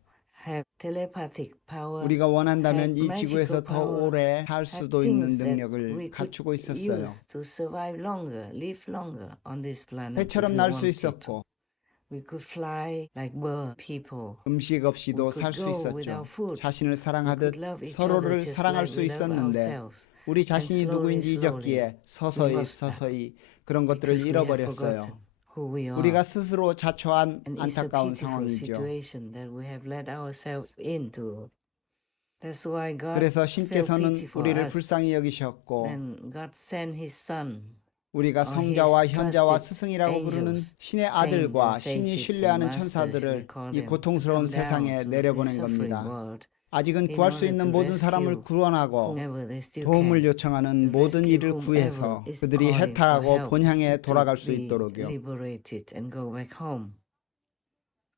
우리가 원한다면 이 지구에서 더 오래 살 수도 있는 능력을 갖추고 있었어요. 새처럼 날 수 있었고 음식 없이도 살 수 있었죠. 자신을 사랑하듯 서로를 사랑할 수 있었는데 우리 자신이 누구인지 잊었기에 서서히 그런 것들을 잃어버렸어요. 우리가 스스로 자초한 안타까운 상황이죠. 그래서 신께서는 우리를 불쌍히 여기셨고 우리가 his 성자와 현자와 trusted 스승이라고 부르는 angels, 신의 saints and 아들과 sages 신이 and 신뢰하는 masters, 천사들을 we call 이 them, 고통스러운 to come down 세상에 to 내려보낸 this suffering 겁니다. world 아직은 in 구할 수 order 있는 to 모든 사람을 rescue 구원하고 whomever they still 도움을 can, 요청하는 to 모든 rescue 이를 구해서 whomever is 그들이 calling for 해탈하고 help 본향에 to 돌아갈 수 be 있도록요. liberated and go back home.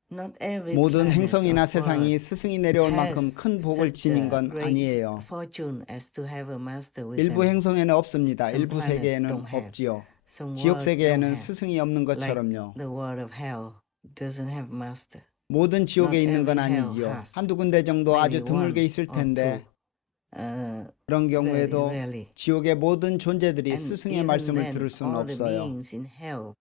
Not every 모든 planet 행성이나 or 세상이 world 스승이 내려올 만큼 has 큰 복을 such 지닌 a 건 great 아니에요. fortune as to have a master with 일부 them. 행성에는 없습니다. Some 일부 planets 세계에는 don't have. 없지요. Some 지옥 worlds don't 세계에는 have. 스승이 없는 Like 것처럼요. the world of hell doesn't have master. 모든 지옥에 Not 있는 건 every hell 아니지요. has. 한두 군데 정도 Maybe 아주 드물게 one 있을 or 텐데 two. 그런 Very 경우에도 rarely. 지옥의 모든 존재들이 And 스승의 even 말씀을 then, 들을 수는 all the 없어요. beings in hell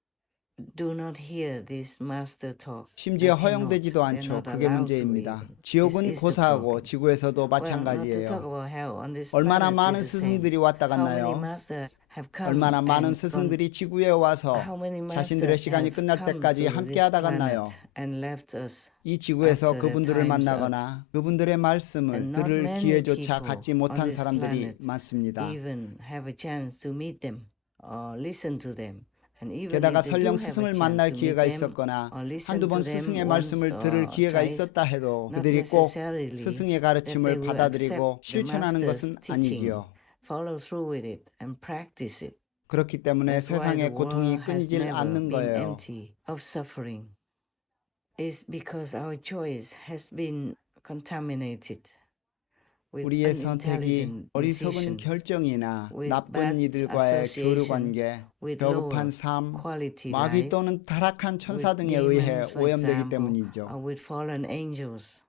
do not hear this master talk. 심지어 They cannot. 허용되지도 They're 않죠. not 그게 allowed to 문제입니다. even. This 지옥은 is the 고사하고 problem. 지구에서도 Well, not to talk 마찬가지예요. about hell. On this 얼마나 planet 많은 is the same. 스승들이 왔다 How many 갔나요? masters have come 얼마나 많은 and gone? 스승들이 지구에 와서 How many 자신들의 masters 시간이 have 끝날 come 때까지 to 함께 this 하다 갔나요? planet and left us? 이 지구에서 after their 그분들을 time's 만나거나 그분들의 말씀을 And not 들을 many 기회조차 people 갖지 on 못한 this 사람들이 planet 많습니다. even have a chance to meet them or listen to them. And even 게다가 if they do 설령 have a 스승을 chance 만날 to meet 기회가 them 있었거나 or listen 한두 번 to them 스승의 once 말씀을 or 들을 기회가 twice, 있었다 해도 not 그들이 꼭 necessarily 스승의 that they 가르침을 will 받아들이고 accept the 실천하는 master's 것은 teaching, 아니지요. follow through with it and practice it. 그렇기 때문에 That's why 세상의 the 고통이 world has 끊이질 never 않는 been 거예요. empty of suffering. It's because our choice has been contaminated with 우리의 선택이 unintelligent 어리석은 decisions, 결정이나 with 나쁜 bad 이들과의 교류 associations, 관계, with 벼급한 lower 삶, quality 마귀 life, 또는 타락한 천사 with 등에 의해 demons, for 오염되기 example, 때문이죠. or with fallen angels.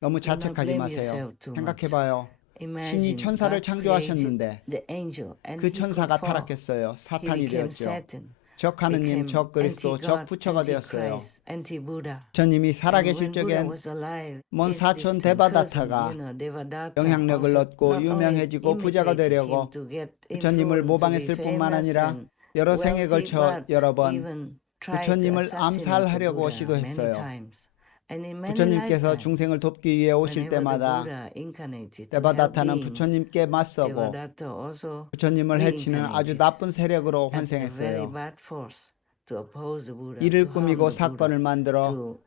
너무 Do not 자책하지 blame 마세요. yourself too much. 생각해봐요. 신이 Imagine 천사를 God created 창조하셨는데 the angel and 그 he could 천사가 fall. 타락했어요. He 사탄이 became 되었죠. Satan, 적 하느님, became 적 그리스도, 적 anti-God, 부처가 되었어요. anti-Christ, anti-Buddha. 부처님이 And 살아계실 when Buddha 적엔 was alive, 먼 his 사촌 this cousin, 데바다타가 Devadatta 영향력을 also 얻고 not only 유명해지고 부자가 imitated 되려고 him to get 부처님을 influence, to be 모방했을 뿐만 famous 아니라 and 여러 생에 wealthy, 걸쳐 but 여러 번 even tried to 부처님을 assassinate 암살하려고 the Buddha many 시도했어요. times. And in many 부처님께서 lifetimes, 중생을 돕기 위해 오실 whenever the 때마다 Buddha incarnated to help 데바다타는 beings, 부처님께 맞서고 Devadatta also 부처님을 해치는 아주 reincarnated 나쁜 세력으로 as a very 환생했어요. bad force to oppose the Buddha, 이를 to harm 꾸미고 the 사건을 Buddha, 만들어 to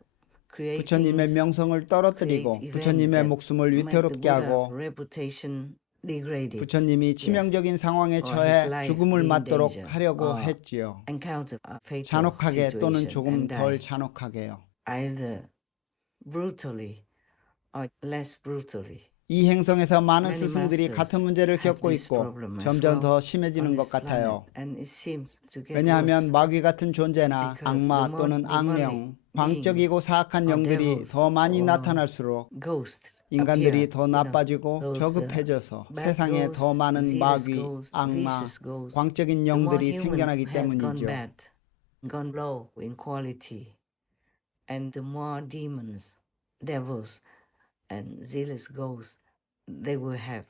create 부처님의 things, 명성을 떨어뜨리고 create events 부처님의 that 목숨을 make the 위태롭게 Buddha's 하고 reputation degraded. 부처님이 치명적인 상황에 Or his 처해 life 죽음을 being 맞도록 danger, 하려고 or 했지요. encounter a fatal 잔혹하게 또는 situation 조금 and 덜 die, 잔혹하게요. either brutally or less brutally. 이 행성에서 많은 Many 스승들이 masters 같은 문제를 have 겪고 this 있고 problem as 점점 well 더 심해지는 on 것 this 같아요. planet, and it seems to get 왜냐하면 worse. 마귀 같은 존재나 Because 악마 the more 또는 demonic 악령, 광적이고 사악한 or 영들이 devils 더 많이 or 나타날수록 ghosts 인간들이 appear, 더 나빠지고 those, 저급해져서 bad 세상에 ghosts, 더 많은 zealous 마귀, ghosts, 악마, vicious ghosts, 광적인 the more 영들이 humans 생겨나기 have gone 때문이죠. bad, gone low in quality, and the more demons, devils, and zealous ghosts they will have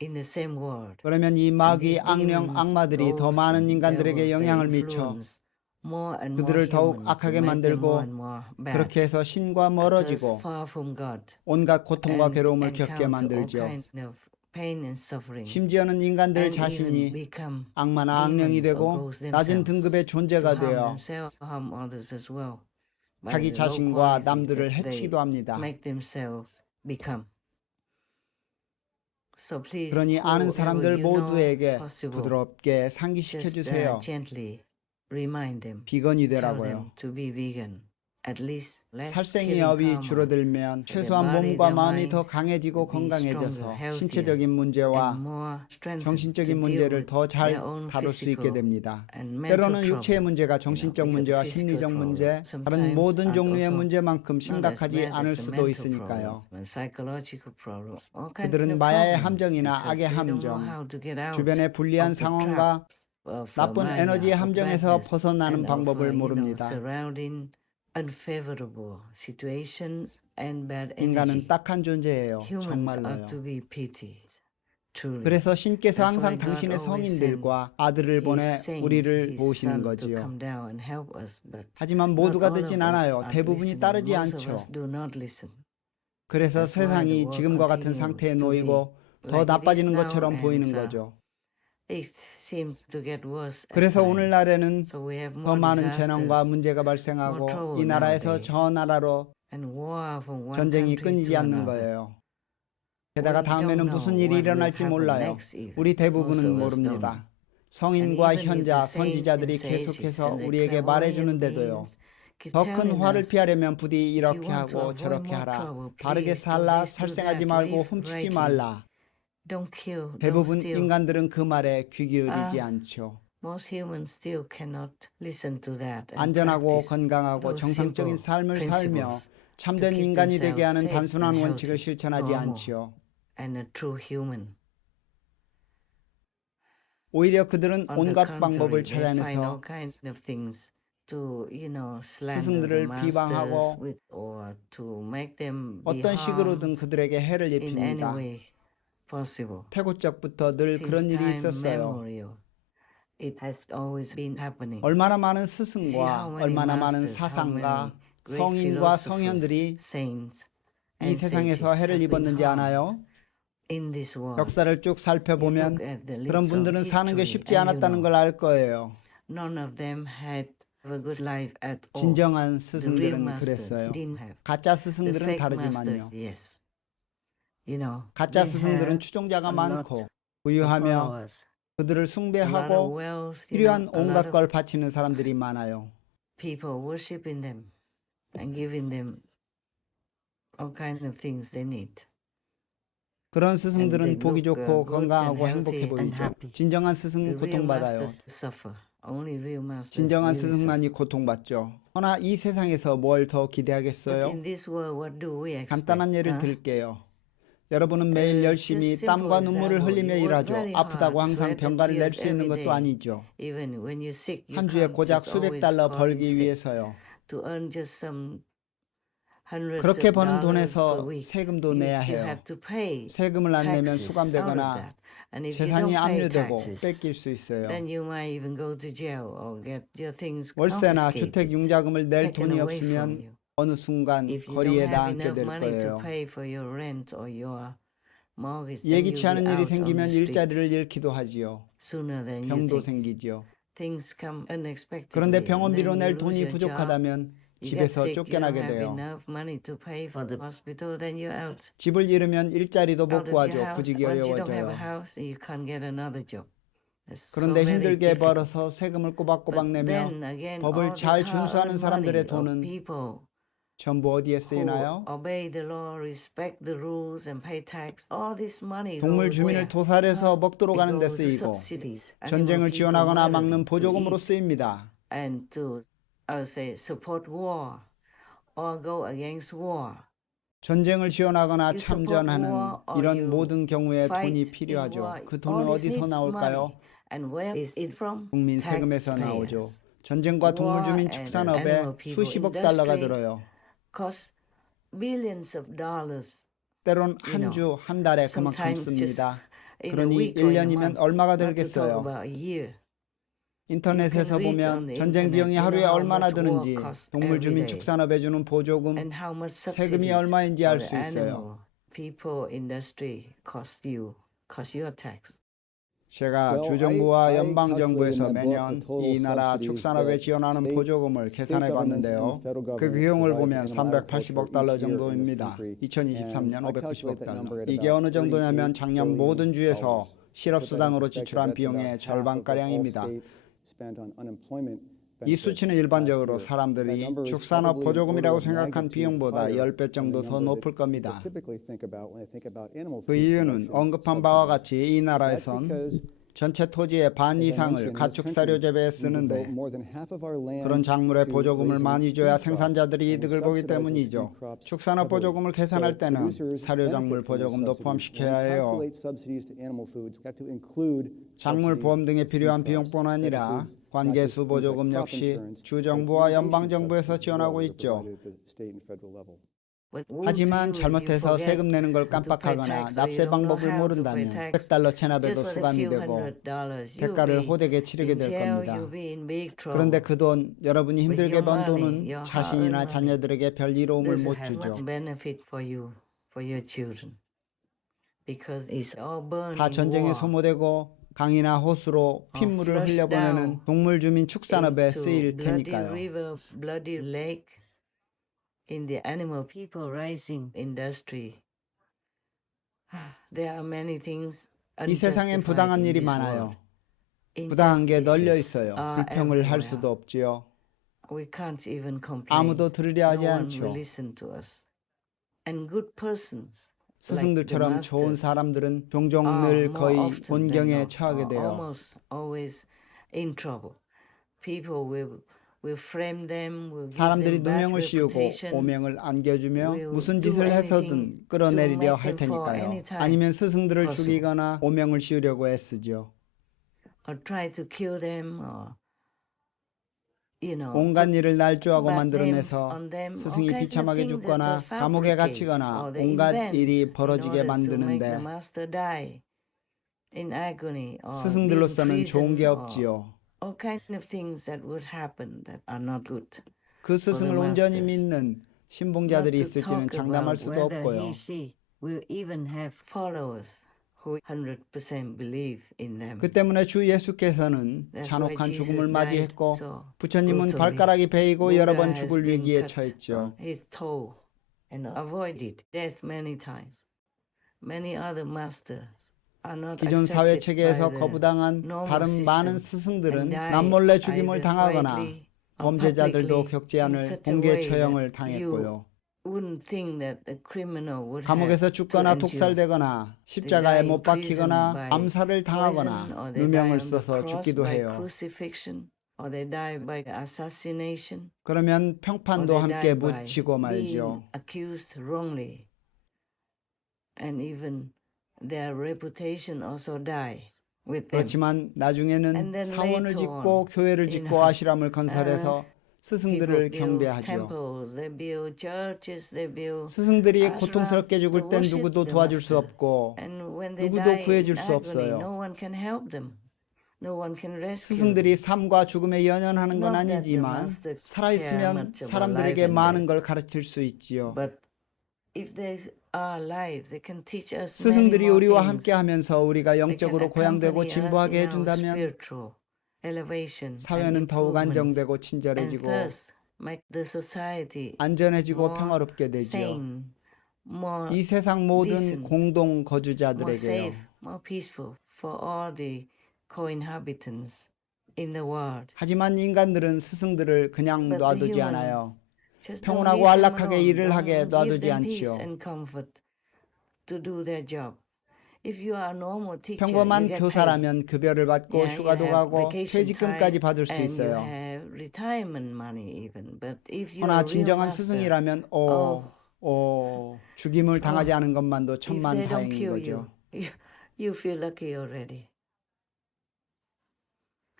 in the same world. 그러면 이 And 마귀, these 악령, demons, 악마들이 더 ghosts, 많은 and 인간들에게 devils, they 영향을 미쳐 influence more and more 그들을 더욱 humans, 악하게 make them more 만들고 and more bad. 그렇게 해서 신과 Thus 멀어지고 far from God, 온갖 고통과 and 괴로움을 겪게 encounter all 만들죠. kinds of pain and suffering, 심지어는 인간들 and even 자신이 become 악마나 악령이 demons or 되고 ghosts 낮은 themselves, 등급의 to 존재가 harm 되어 themselves, harm others as well, by 자기 the low 자신과 quality 남들을 that they 해치기도 합니다. make themselves become. So please, 그러니 아는 whoever 사람들 you know 모두에게 possible, 부드럽게 상기시켜 just 주세요. gently remind them, 비건이 tell 되라고요. them to be vegan. At least less 살생의 killing 업이 karma. 줄어들면 their 최소한 body, 몸과 their 마음이 mind 더 강해지고 will be stronger, 건강해져서 healthier, 신체적인 and 문제와 more strengthened 정신적인 to deal 문제를 with 더 잘 their own 다룰 수 있게 physical 됩니다. and mental 때로는 육체의 troubles. 문제가 You know, 정신적 because 문제와 the physical 심리적 문제, problems 다른 sometimes 모든 are 종류의 also 문제만큼 not as 심각하지 bad 않을 as the 수도 mental 있으니까요. problems and psychological problems. All kinds 그들은 of 마야의 problems 함정이나 because 악의 they don't know 함정, how to get out 주변의 불리한 of the 상황과 traps of 나쁜 Maya, 에너지의 of 함정에서 badness, 벗어나는 and of, 방법을 모릅니다. surrounding unfavorable situations and bad 인간은 energy. 딱한 존재예요. Humans 정말로요. are to be pitied. Truly. 그래서 신께서 That's 항상 why God 당신의 always 성인들과 sends 아들을 보내 His saints, 우리를 His 모으시는 Son to 거지요. come down and help us, but 하지만 not 모두가 all of 듣진 us 않아요. are 대부분이 listening. 따르지 Most of 않죠. us do not listen. 그래서 That's why the 세상이 world 지금과 같은 continues 상태에 to be 놓이고 더 like it is 나빠지는 now 것처럼 and 보이는 거죠. it seems to get worse. at 그래서 times. 오늘날에는 So we have 더 more 많은 재난과 disasters 문제가 more 발생하고 trouble 이 나라에서 nowadays. 저 나라로 and war from one 전쟁이 country 끊이지 to 않는 another. 거예요. 게다가 We don't 다음에는 know 무슨 일이 what will 일어날지 happen 몰라요. next even. 우리 Most 대부분은 of us don't. 모릅니다. 성인과 And even if 현자, the saints 선지자들이 and sages 계속해서 and the 우리에게 clairvoyant 말해주는데도요. beings keep 더 큰 telling 화를 us, 피하려면 부디 if you 이렇게 want to 하고 avoid 저렇게 more 하라. trouble, 바르게 please do 살라, this, do 살생하지 that, 말고 live 훔치지 rightly. 말라. Don't kill, don't 대부분 steal. 인간들은 그 말에 귀 기울이지 아, 않죠. Most humans still cannot listen to that and 안전하고 practice 건강하고 those 정상적인 simple 삶을 살며 principles 참된 to keep 인간이 되게 themselves 하는 safe 단순한 and 원칙을 healthy, 실천하지 normal, 않지요. and a true human. 오히려 그들은 On the 온갖 contrary, 방법을 they find all 찾아내서 kinds of things to, slander the 스승들을 masters 비방하고 with, or to make them be 어떤 식으로든 harmed 그들에게 해를 in any 입힙니다. way possible. 태고적부터 늘 Since 그런 일이 time 있었어요. memorial, it has always been happening. 얼마나 많은 See 스승과 how many 얼마나 많은 masters, how 사상가, many great 성인과 philosophers, 성현들이 saints, 이 and 세상에서 sages 해를 have been 입었는지 harmed 아나요? in this world. 역사를 쭉 You 살펴보면 look at the 그런 list of 분들은 사는 게 history 쉽지 and 않았다는 걸 알 거예요. none of them had a good life at all. 진정한 The real 스승들은 masters 그랬어요. didn't have. 가짜 The 스승들은 fake 다르지만요. masters, yes. 가짜 they 스승들은 have 추종자가 a lot 많고 of 부유하며 followers, 그들을 a lot of 숭배하고 wealth, 필요한 a lot 온갖 of 걸 바치는 사람들이 많아요. people worshiping them and giving them all kinds of things they need. 그런 And they 스승들은 보기 look 좋고 good and 건강하고 healthy 행복해 and 보이죠. happy. 진정한 The 스승은 real 고통받아요. masters suffer. Only real masters 진정한 really suffer. 스승만이 고통받죠. 허나 이 세상에서 뭘 더 But 기대하겠어요? in this world, what do we expect? 간단한 예를 들게요. 여러분은 매일 열심히 just 땀과 simple 눈물을 example. 흘리며 You work 일하죠. very 아프다고 hard, 항상 sweat and 병가를 낼 tears 수 있는 every 것도 day. 아니죠. Even when you're sick, you 한 주에 can't 고작 just 수백 always 달러 call in 벌기 sick 위해서요. to earn just some hundreds 그렇게 of 버는 dollars per 돈에서 week. 세금도 You 내야 still 해요. have to pay 세금을 안 내면 taxes out of 수감되거나 that. And if you 재산이 don't pay 압류되고 taxes, 뺏길 수 있어요. then you might even go to jail or get your things 월세나 confiscated, 주택 융자금을 낼 taken 돈이 away from 없으면 you. 어느 순간 If you 거리에 don't have 나앉게 enough 될 money to 거예요. pay for your rent or your mortgage, then 예기치 you'll 않은 be 일이 out on 생기면 the street 일자리를 잃기도 하지요. sooner than you 병도 think. 생기지요. Things come unexpectedly. 그런데 and 병원비로 then 낼 you lose 돈이 your job. 부족하다면 You get 집에서 sick, you don't 쫓겨나게 have 돼요. enough money to pay for the hospital, then you're out. 집을 잃으면 일자리도 못 Out of your 구하죠. house. 구직이 Once you don't have a 어려워져요. house, you can't get another job. It's so 그런데 very 힘들게 difficult. 벌어서 세금을 꼬박꼬박 But 내며 then again, 법을 all this 잘 hard-earned 준수하는 사람들의 money of 돈은 people 전부 어디에 who 쓰이나요? obey the law, respect the rules, and pay tax, all this money 동물 goes 주민을 where? 도살해서 먹도록 It 하는 데 goes to 쓰이고 subsidies, 전쟁을 animal people 지원하거나 murdering 막는 to 보조금으로 eat, 쓰입니다. and to, I would say, support war or go against war. 전쟁을 지원하거나 You support 참전하는 war or 이런 you 모든 경우에 fight 돈이 in 필요하죠. war. 그 All 돈은 this 어디서 needs 나올까요? money. And where is it from? 국민 세금에서 나오죠. Taxpayers. 전쟁과 동물 War 주민 and 축산업에 animal people 수십억 달러가 industry 들어요. cost billions of dollars. 때론 You 한 know, 주, 한 달에 그만큼 sometimes just 씁니다. in a 그러니 week or in a 1년이면 month. 얼마가 Not to talk 들겠어요? about a year. 인터넷에서 You can read 보면 on the 전쟁 비용이 internet, you 하루에 know how 얼마나 much war 드는지, costs 동물 every 주민 day. 축산업에 주는 보조금, And how much 세금이 subsidies 얼마인지 for 알 the 수 있어요. animal, people, industry cost your tax. 제가 Well, 주정부와 I 연방정부에서 calculated in my book 매년 the total 이 나라 subsidies 축산업에 that 지원하는 state- 보조금을 state 계산해 governments and 봤는데요. the federal 그 government 비용을 provide 보면 to animal 380억 agriculture 달러 each year in this 정도입니다. country. 2023년 And I 590억 calculate that number 달러. at 이게 about 어느 정도냐면 작년 $38 모든 billion. 주에서 Put that in 실업수당으로 perspective, 지출한 that's 비용의 about half of what all 절반가량입니다. states spent on unemployment 이 benefits 수치는 last 일반적으로 year. That 사람들이 number is 축산업 probably an 보조금이라고 order of 생각한 magnitude 비용보다 higher 10배 than 정도 the 더 number 높을 that 겁니다. people typically think about when they think about animal 그 feed 이유는 production 언급한 바와 subsidies. 같이 이 That's 나라에선 because 전체 토지의 반 as I 이상을 mentioned, in this 가축 country, 사료 재배에 we devote 쓰는데 more than half of our land 그런 작물에 to 보조금을 raising 많이 줘야 food crops, 생산자들이 and we 이득을 보기 subsidize those 때문이죠. food crops 축산업 heavily. 보조금을 계산할 So 때는 producers 사료작물 benefit from these 보조금도 subsidies. 포함시켜야 When we 해요. calculate subsidies to animal foods, we have to include 작물 subsidies 보험 등에 to food 필요한 crops. 비용뿐 That 아니라 includes not 관계수 just things like 보조금 crop 역시 insurance, but 주정부와 irrigation 연방정부에서 subsidies as well 지원하고 that are 있죠. provided at the state and federal level. But woe to 하지만 you if you 잘못해서 forget 세금 내는 걸 to pay 깜빡하거나 tax or you 납세 don't know 방법을 how to pay 모른다면 tax. 100달러 Just 체납에도 for the 수감이 few 되고 $100, you'll 대가를 be 호되게 치르게 in 될 jail, 겁니다. you'll be in big trouble. 그런데 그 돈 여러분이 With 힘들게 your 번 money, 돈은 your 자신이나 hard-earned 자녀들에게 별 이로움을 doesn't 못 have 주죠. much benefit for you, for your children, because it's all burned 다 in 전쟁에 war. 소모되고 강이나 호수로 핏물을 flush 흘려보내는 down 동물 주민 축산업에 into 쓰일 bloody 테니까요. river, bloody lake, in the animal people raising industry. There are many things 이 세상엔 unjustified 부당한 in 일이 this 많아요. world. 부당한 게 널려 Injustices 있어요. are 불평을 할 everywhere. 수도 없지요. We can't even complain. 아무도 들으려 하지 No one will 않죠. listen to us. And good persons like the 스승들처럼 좋은 masters 사람들은 종종 are 늘 more 거의 often than 곤경에 not, 처하게 are 돼요. almost always in trouble. People will frame them, will give 사람들이 them bad 누명을 씌우고 reputation, 오명을 안겨주며 will 무슨 do 짓을 anything 해서든 끌어내리려 to 할 make them fall 테니까요. anytime 아니면 스승들을 possible. 죽이거나 오명을 씌우려고 애쓰죠. or try to kill them, or 온갖 put 일을 날조하고 bad names 만들어내서 on them, all 스승이 kinds of 비참하게 things that 죽거나 they 감옥에 fabricate 갇히거나 or they 온갖 invent 일이 in 벌어지게 order to make the 만드는데 master die in agony or be in 스승들로서는 좋은 prison 게 or 없지요. all kinds of things that would happen that are not good. 그 스승을 온전히 masters. 믿는 신봉자들이 Not to 있을지는 talk 장담할 about 수도 whether 없고요. he, she will even have followers who 100% believe in them. 그 때문에 주 예수께서는 That's 잔혹한 why Jesus 죽음을 died 맞이했고 so 부처님은 brutally. 발가락이 베이고 여러 번 Buddha has 죽을 been 위기에 cut 처했죠. on his toe and avoided death many times. Many other masters are not 기존 사회 accepted 체계에서 by the 거부당한 normal 다른 많은 system 스승들은 and die 남몰래 죽임을 either 당하거나 quietly or 범죄자들도 publicly 겪지 in 않을 such a 공개 way 처형을 that 당했고요. wouldn't think that the criminal would 감옥에서 have to 죽거나 endure. 독살되거나 십자가에 못 박히거나 암살을 당하거나 누명을 써서 죽기도 해요. crucifixion, or they die by assassination, 그러면 or 평판도 they 함께 die by 묻히고 being 말죠. accused wrongly, and even their reputation also dies with them. 그렇지만 And 나중에는 then 사원을 later 짓고 on, 교회를 짓고 아시람을 건설해서 스승들을 People build 경배하죠. temples, they build churches, they build 스승들이 ashrams 고통스럽게 to 죽을 땐 worship 누구도 the 도와줄 수 master. 없고 And when they 누구도 die 구해줄 in 수 agony, 없어요. no one can help them. No one can rescue them. 스승들이 삶과 죽음에 연연하는 건 Not that the 아니지만 master care 살아있으면 much about 사람들에게 life and 많은 death. 걸 가르칠 수 있지요. But if they are alive, they can teach us many 스승들이 more 우리와 things. 함께하면서 우리가 They can 영적으로 고양되고 accompany us 진보하게 in our 해준다면 spiritual elevation and 사회는 더욱 improvement, 안정되고 and 친절해지고 thus make the society 안전해지고 more 평화롭게 되지요. sane, more 이 세상 모든 decent, 공동 more 거주자들에게요. safe, more peaceful for all the co-inhabitants in the world. 하지만 인간들은 스승들을 그냥 But the 놔두지 humans 않아요. just don't 평온하고 leave them 안락하게 alone. 일을 하게 Don't give 놔두지 them peace 않지요. and comfort to do their job. If you are a normal teacher, you 평범한 get paid. 교사라면 급여를 받고 Yeah, you 휴가도 have 가고 vacation 퇴직금까지 time 받을 수 and you 있어요. have retirement money even. But if you are 허나 a real 진정한 master, 스승이라면 죽임을 당하지 않은 것만도 if 천만 they don't 다행인 kill 거죠. you feel lucky already.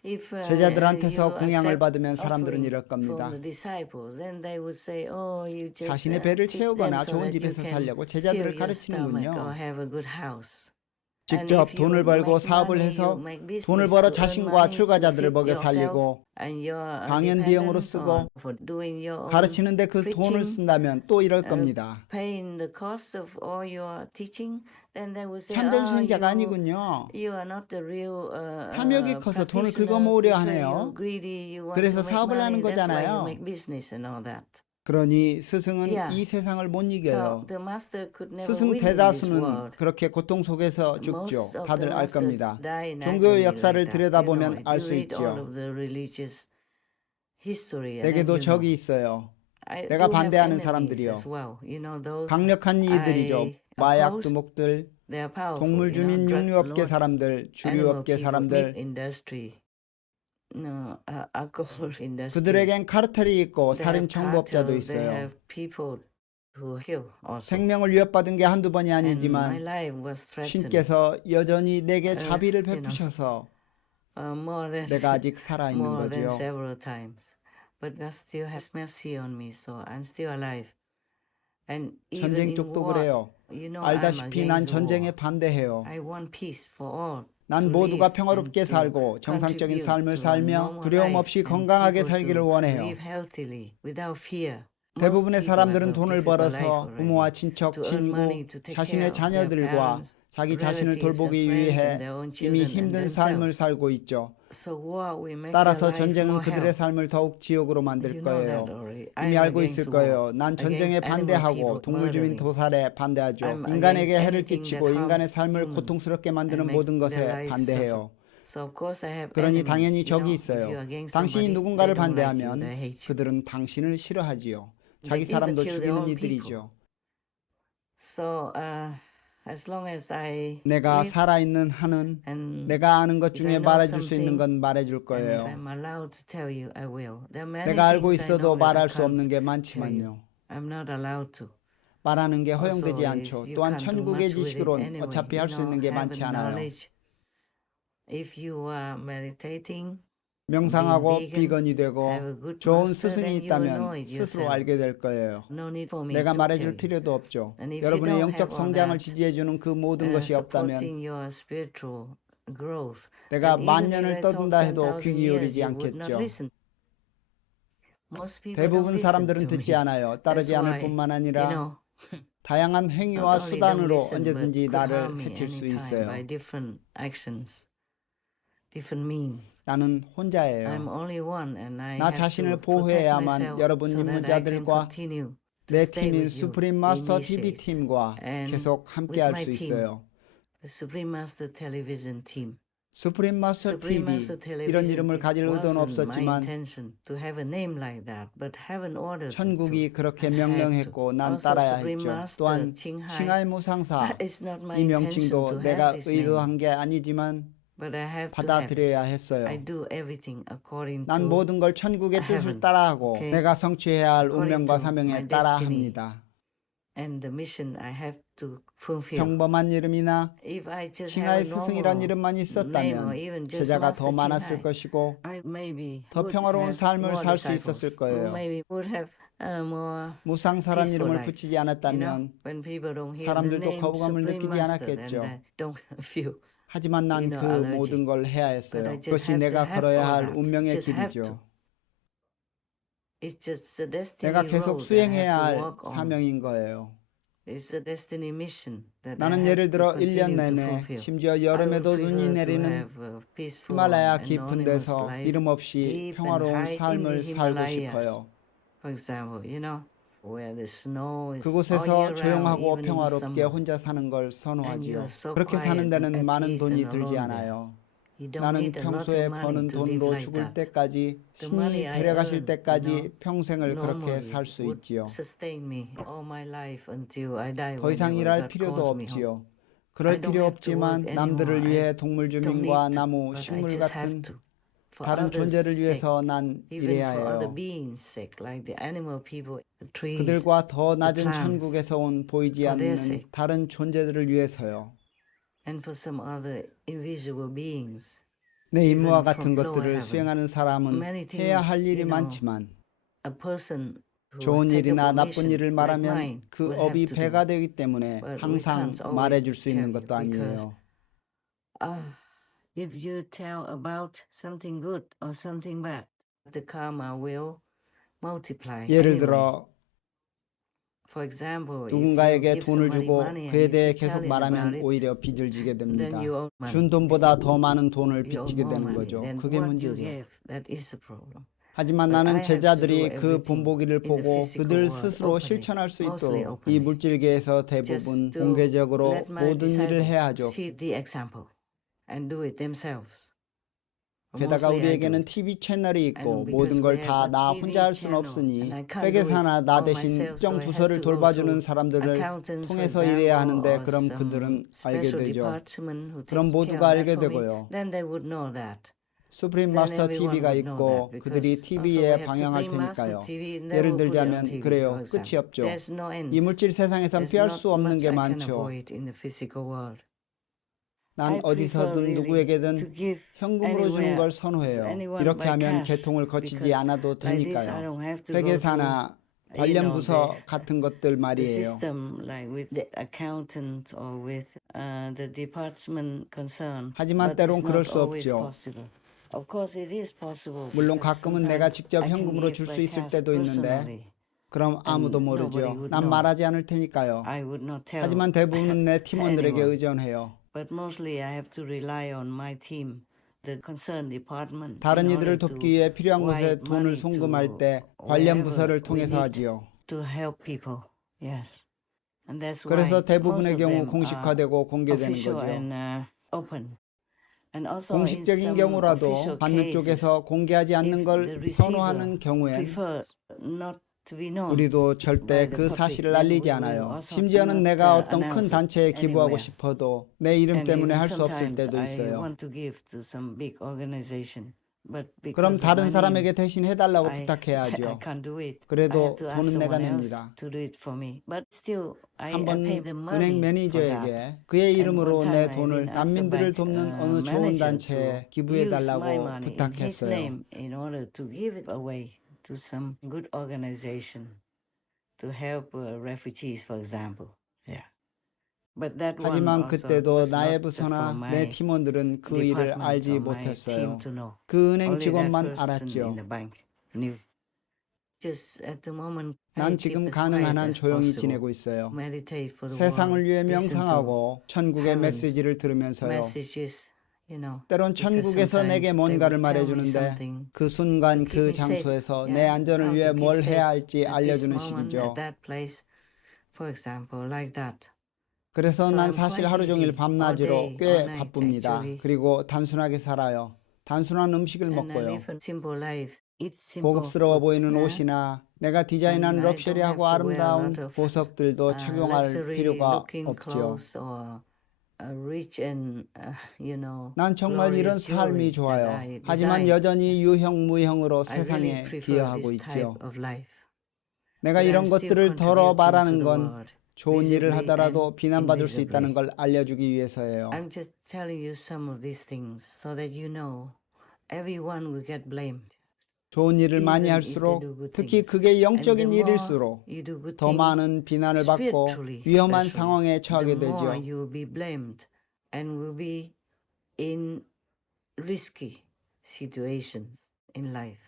If 제자들한테서 you 공양을 accept 받으면 사람들은 offerings 이럴 겁니다. from the disciples, then they would say, "Oh, you just 자신의 배를 teach them 채우거나 so 좋은 that you 집에서 can 살려고 fill 제자들을 your stomach or 가르치는군요. have a good house." 직접 돈을 벌고 사업을 해서 돈을 벌어 자신과 출가자들을 먹여 살리고 강연 비용으로 쓰고 가르치는데 그 돈을 쓴다면 또 이럴 겁니다. 참된 수행자가 아니군요. 탐욕이 커서 돈을 긁어 모으려 하네요. 그래서 사업을 하는 거잖아요. 그러니 스승은 이 세상을 못 이겨요. 스승 대다수는 그렇게 고통 속에서 죽죠. 다들 알 겁니다. 종교의 역사를 들여다보면 알 수 있죠. 내게도 적이 있어요. 내가 반대하는 사람들이요. 강력한 이들이죠. 마약 두목들, 동물 주민 육류업계 사람들, 주류업계 사람들. 그들에겐 카르텔이 있고 살인 청부업자도 있어요. 생명을 위협받은 게 한두 번이 아니지만 신께서 여전히 내게 자비를 베푸셔서 내가 아직 살아있는 거지요. 전쟁 쪽도 그래요. 알다시피 난 전쟁에 반대해요. 난 모두가 평화롭게 살고 정상적인 삶을 살며 두려움 없이 건강하게 살기를 원해요. 대부분의 사람들은 돈을 벌어서 부모와 친척, 친구, 자신의 자녀들과 자기 자신을 relatives and 돌보기 friends 위해 and their own 이미 children and 힘든 삶을 themselves. 살고 있죠. So war will make 따라서 their life 전쟁은 more 그들의 hell. 삶을 더욱 지옥으로 You 만들 know that 거예요. already. 이미 I'm 알고 against 있을 war, 거예요. 난 전쟁에 against animal 반대하고 people 동물 주민 murdering. 도살에 반대하죠. I'm 인간에게 against 해를 anything 끼치고 that 인간의 harms 삶을 humans 고통스럽게 만드는 and makes 모든 their 것에 lives 반대해요. suffer. So of course I have 그러니 enemies. 당연히 You know, 적이 if you're 있어요. against 당신이 somebody, 누군가를 they don't like you, 반대하면 they hate you. 그들은 당신을 싫어하지요. 자기 They even 사람도 kill their 죽이는 own people. 이들이죠. So as long as I 내가 live 살아있는 한은 and 내가 아는 것 if 중에 I know 말해줄 수 있는 something 건 말해줄 and if 거예요. I'm allowed to tell you, I will. There are many 내가 알고 things I 있어도 know that I 말할 수 can't 없는 게 tell you. 많지만요. I'm not allowed to. 말하는 게 Also, 허용되지 is 않죠. you 또한 can't do 천국의 much with it 지식으론 anyway. 어차피 You 할 수 know, 있는 게 heaven 많지 않아요. knowledge. If you are meditating, 명상하고 being vegan, 비건이 되고 have a good 좋은 master, 스승이 then you will know 있다면 it 스스로 yourself. 알게 될 거예요. No need for me 내가 to 말해줄 tell you. 필요도 없죠. And if you 여러분의 don't 영적 have all 성장을 that, 지지해주는 그 모든 것이 없다면 supporting your spiritual growth, 내가 then 만 even if 년을 I talk 떠든다 해도 10,000 귀 years, 기울이지 you would not 않겠죠. listen. Most people don't 대부분 listen 사람들은 to 듣지 me. 않아요. That's 따르지 않을 why, 뿐만 you 아니라 know, 다양한 not 행위와 only don't 수단으로 listen, but 언제든지 could 나를 harm me 해칠 수 anytime 있어요. by different actions, different means. 나는 I'm 혼자예요. only one, and I 나 have 자신을 to protect 보호해야만 myself 여러분 so that I can 입문자들과 continue to 내 stay 팀인 with you, 수프림 the 마스터 TV initiates, 팀과 and 계속 함께 with 할 my 수 team, 있어요. the Supreme Master Television team. 수프림 마스터 Supreme TV Master 이런 Television, 이름을 it 가질 의도는 wasn't my 없었지만 intention to have a name like that, but heaven ordered it 천국이 to. 그렇게 I had to. 명령했고 난 Also, 따라야 Supreme 했죠. Master 또한 칭하이, 칭하이 무상사 it's not my 이 intention to 명칭도 have 내가 this name, 의도한 게 아니지만 but I have to have it. 받아들여야 I 했어요. do everything according 난 to 모든 걸 천국의 뜻을 heaven. 따라하고 Okay. 내가 성취해야 할 According 운명과 to 사명에 my 따라 destiny. 합니다. and the mission I have to fulfill. 평범한 이름이나 If I just have 칭하이 a 스승이란 normal 이름만 name or 있었다면 even just 제자가 Master 더 많았을 칭하이, 것이고 I maybe 더 would 평화로운 have 삶을 more 살 수 disciples, 있었을 or 거예요. maybe would have more 무상사란 peaceful 이름을 life. 붙이지 You know, 않았다면 when people don't hear the 사람들도 name 거부감을 Supreme 느끼지 Master, then 않았겠죠. they don't feel. 하지만 난 you know, 그 allergic. 모든 걸 해야 But 했어요. I just 그것이 have to 내가 have 걸어야 all 할 that. 운명의 Just have to. 길이죠. It's just the destiny 내가 계속 road that I have 수행해야 to 할 walk on. 사명인 거예요. It's the destiny mission that I 나는 have 예를 to 들어 continue 1년 to 내내 fulfill. 심지어 I would 여름에도 눈이 prefer to 내리는 have a peaceful 히말라야 and 깊은 anonymous 데서 life, 이름 없이 deep and 평화로운 high in the 삶을 살고 Himalayas. 싶어요. For example, you know, where the snow is all 그곳에서 year round, 조용하고 even in the 평화롭게 summer. 혼자 사는 걸 And you 선호하지요. are so 그렇게 quiet 사는 and 데는 at 많은 peace 돈이 and 들지 alone there. 않아요. You don't 나는 need a lot 평소에 of money 버는 to live 돈으로 like 죽을 that. 때까지 The money 신이 I 데려가실 earn, 때까지 you know, 평생을 그렇게 normally 살 수 would 있지요. sustain me all my life until I die 더 이상 whenever 일할 God 필요도 calls me home. 없지요. 그럴 I don't 필요 have to 없지만 work 남들을 anymore. 위해 I 동물 don't 주민과 need to, 나무, but I 식물 just have 같은 to. For 다른 others' 존재를 sake, 위해서 난 even 일해야 for other 해요. beings' sake, like the animal people, the trees, 그들과 더 낮은 plants, 천국에서 온 보이지 for their 않는 sake. 다른 존재들을 위해서요. and for some other invisible beings. 내 임무와 even 같은 from lower 것들을 heavens. 수행하는 사람은 Many 해야 things, 할 일이 you know, 많지만 A person who 좋은 take 일이나 up a 나쁜 mission 일을 like 말하면 mine 그 would have 업이 to do. 배가 되기 때문에 But we 항상 can't always 말해줄 수 있는 tell you 것도 아니에요. If you tell about something good or something bad, the karma will multiply. 예를 anyway. 들어 For example, 누군가에게 if you give 돈을 somebody 주고 money and 그에 you 대해 keep 계속 telling about 말하면 it, 오히려 빚을 지게 됩니다. then you owe money. 준 돈보다 더 많은 돈을 You owe 빚지게 more 되는 money 거죠. than 그게 what you 문제죠. gave. That is the problem. 하지만 But I 나는 have to do 제자들이 그 everything 본보기를 in the 보고 physical 그들 world 스스로 openly, 실천할 수 mostly 있도록 이 openly. 물질계에서 Just 대부분 to 공개적으로 let my 모든 일을 disciples 해야 하죠. see the example and do it themselves. 게다가 Mostly I do 우리에게는 it. TV 채널이 있고 And 모든 because 걸 we have 다 a 나 TV 혼자 할 수는 channel, 없으니 and I can't do 회계사나 it 나 all 대신 myself, so 정 it has 부서를 to go 돌봐주는 through 사람들을 accountants, for 통해서 example, 일해야 하는데 or 그럼 some 그들은 알게 special 되죠. department who 그럼 take care 모두가 of that 알게 for me, 되고요. then they would know that. 수프림 Then 마스터 everyone TV가 would know 있고 that 그들이 because also we TV에 have 방영할 Supreme Master 테니까요. TV, and they 예를 will put it on 들자면 TV, 그래요. for 끝이 example. 없죠. There's no end. 이 물질 세상에선 There's 피할 not 수 없는 much 게 I can 많죠. avoid in the physical world. 난 I prefer 어디서든 really to 누구에게든 give 현금으로 주는 anywhere 걸 to 선호해요. anyone 이렇게 by 하면 cash, 개통을 거치지 because 않아도 like this I 되니까요. don't have to go through 회계사나 관련 부서 같은 것들 the 말이에요. system like with the accountant or with the department concerned. 하지만 But 때론 it's 그럴 not 수 always 없죠. possible. Of course it is possible. 물론 because 가끔은 내가 sometimes 직접 I can 현금으로 give 줄 수 by 있을 cash 때도 있는데 personally. 그럼 아무도 And 모르죠. nobody would 난 know. 말하지 않을 테니까요. I would not tell. 하지만 대부분은 내 팀원들에게 anyone. 의존해요. But mostly I have to rely on my team, the concerned department. 다른 in 이들을 order 돕기 to 위해 필요한 곳에 write 돈을 money 송금할 때 to 관련 wherever 부서를 we 통해서 need 하지요. to help people. Yes. And that's 그래서 why most 대부분의 of 경우 them 공식화되고 are 공개되는 official 거죠. and open. And also in 공식적인 some 경우라도 official 받는 cases, 쪽에서 공개하지 않는 if 걸 the receiver 선호하는 경우엔 prefer not to be known 우리도 절대 by the 그 public, 사실을 then 알리지 we will 않아요. also 심지어는 not, 내가 어떤 큰 announce it 단체에 기부하고 anywhere. 싶어도 내 이름 And 때문에 even 할 수 없을 sometimes 때도 I 있어요. want to give to some big organization, but 그럼 because of 다른 my 사람에게 name, 대신 해달라고 I 부탁해야 I 하죠. can't do it. I 그래도 have to ask 돈은 내가 someone else 냅니다. to do it for me. But still, I 한번 pay the 은행 money for that. 매니저에게 그의 And 이름으로 one 내 time I 돈을 even asked the 난민들을 bank 돕는 어느 좋은 manager 단체에 to use my 기부해달라고 money in his 부탁했어요. name in order to give it away to some good organization to help refugees, for example. Yeah. But that one 하지만 also 그때도 was 나의 not 부서나 for 내 my 팀원들은 그 일을 department 알지 or my 못했어요. team to know. 그 은행 Only that 직원만 person in 알았죠. the bank knew. Just at the moment, 난 I keep 지금 as 가능한 quiet 한 as 조용히 possible. 지내고 있어요. Meditate for the 세상을 world. 위해 Listen to 명상하고 천국의 heaven's 메시지를 들으면서요. messages, you know. 때론 because 천국에서 내게 sometimes they 뭔가를 will tell me 말해주는데 something 그 순간 to keep 그 me safe. 장소에서 내 Yeah, 안전을 how 위해 to keep 뭘 safe 해야 할지 at this 알려주는 moment, 시기죠. at that place, for example, like that. 그래서 So 난 I'm 사실 quite 하루 종일 busy all 밤낮으로 day, 꽤 all night, 바쁩니다. actually. 그리고 단순하게 살아요. 단순한 음식을 And I 먹고요. live a simple life. Eat simple 고급스러워 food. 보이는 Yeah. 옷이나 내가 디자인한 And I don't 럭셔리하고 have to wear a 아름다운 lot of 보석들도 착용할 luxury 필요가 looking 없죠. clothes or rich and you know 난 정말 이런 glorious jewelry 삶이 that 좋아요. I 하지만 design. 여전히 유형 무형으로 I really 세상에 prefer 기여하고 this 있죠. type of life. 내가 But 이런 I'm still 것들을 덜어 contributing 말하는 to the 건 world, 좋은 일을 visibly 하더라도 and 비난받을 수 있다는 invisibly. 걸 알려주기 위해서예요. I'm just telling you some of these things so that you know everyone will get blamed. 좋은 일을 많이 Even if they 할수록 do good 특히 things. 그게 And the 영적인 more 일일수록 you do good 더 things, 많은 비난을 받고 spiritually 위험한 especially, 상황에 처하게 the more 되죠. you will be blamed and will be in risky situations in life.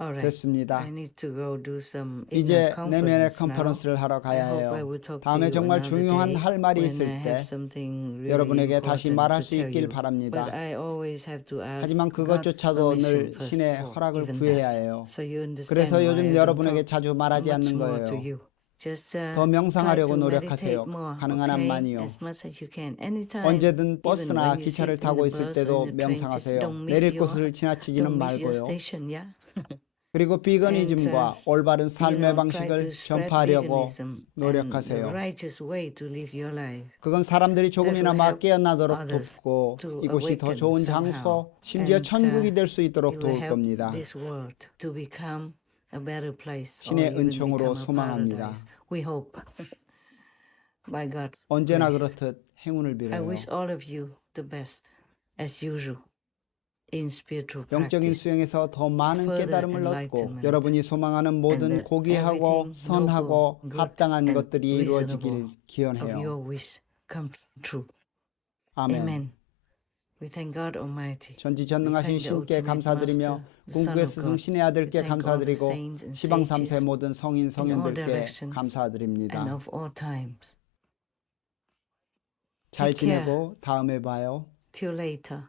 All right. 됐습니다. I need to go do some 이제 inner 내면의 conference now. 컨퍼런스를 하러 I 가야 hope I 해요. will talk to 다음에 you 정말 another 중요한 day 할 말이 when 있을 I 때 have something really 여러분에게 다시 important 말할 to 수 tell 있길 you. 바랍니다. But I always have to ask 하지만 God's 그것조차도 늘 permission first 신의 for 허락을 even 구해야 that. 해요. So you understand 그래서 why I 요즘 don't 여러분에게 talk 자주 말하지 much 않는 more to 거예요. you. Just 더 명상하려고 try to 노력하세요. meditate more, 가능한 한 okay? 많이요. As much as you can. Anytime, 언제든 even 버스나 when you 기차를 sit in 타고 the 있을 bus or 때도 in the train, just 명상하세요. don't miss 내릴 your 곳을 지나치지는 don't miss your 말고요. station, yeah? 그리고 비거니즘과 올바른 You 삶의 know, try 방식을 to spread 전파하려고 veganism and the 노력하세요. righteous way to live your life. 그건 사람들이 조금이나마 help 깨어나도록 others 돕고 to 이곳이 더 awaken 좋은 somehow. 장소, 심지어 And, 천국이 될 수 있도록 You will 도울 help 겁니다. this world to become a better place or 신의 even 은총으로 become a 소망합니다. paradise. We hope. By God's 언제나 grace. 그렇듯 행운을 I 빌어요. wish all of you the best, as usual, in spiritual 영적인 practice. 수행에서 더 많은 further 깨달음을 얻고 enlightenment, 여러분이 소망하는 모든 and 고귀하고 everything 선하고 noble, good, 합당한 and 것들이 이루어지길 reasonable of 기원해요. your wish come true. 아멘. Amen. We thank God Almighty. 전지전능하신 We thank the 신께 ultimate 감사드리며 Master, the Son 궁극의 of 스승 God. 신의 아들께 We thank all the 감사드리고 saints and 시방 3세 sages 모든 성인 in all 성현들께 directions and 감사드립니다. of all times. 잘 Take care. 지내고 다음에 봐요. Till later.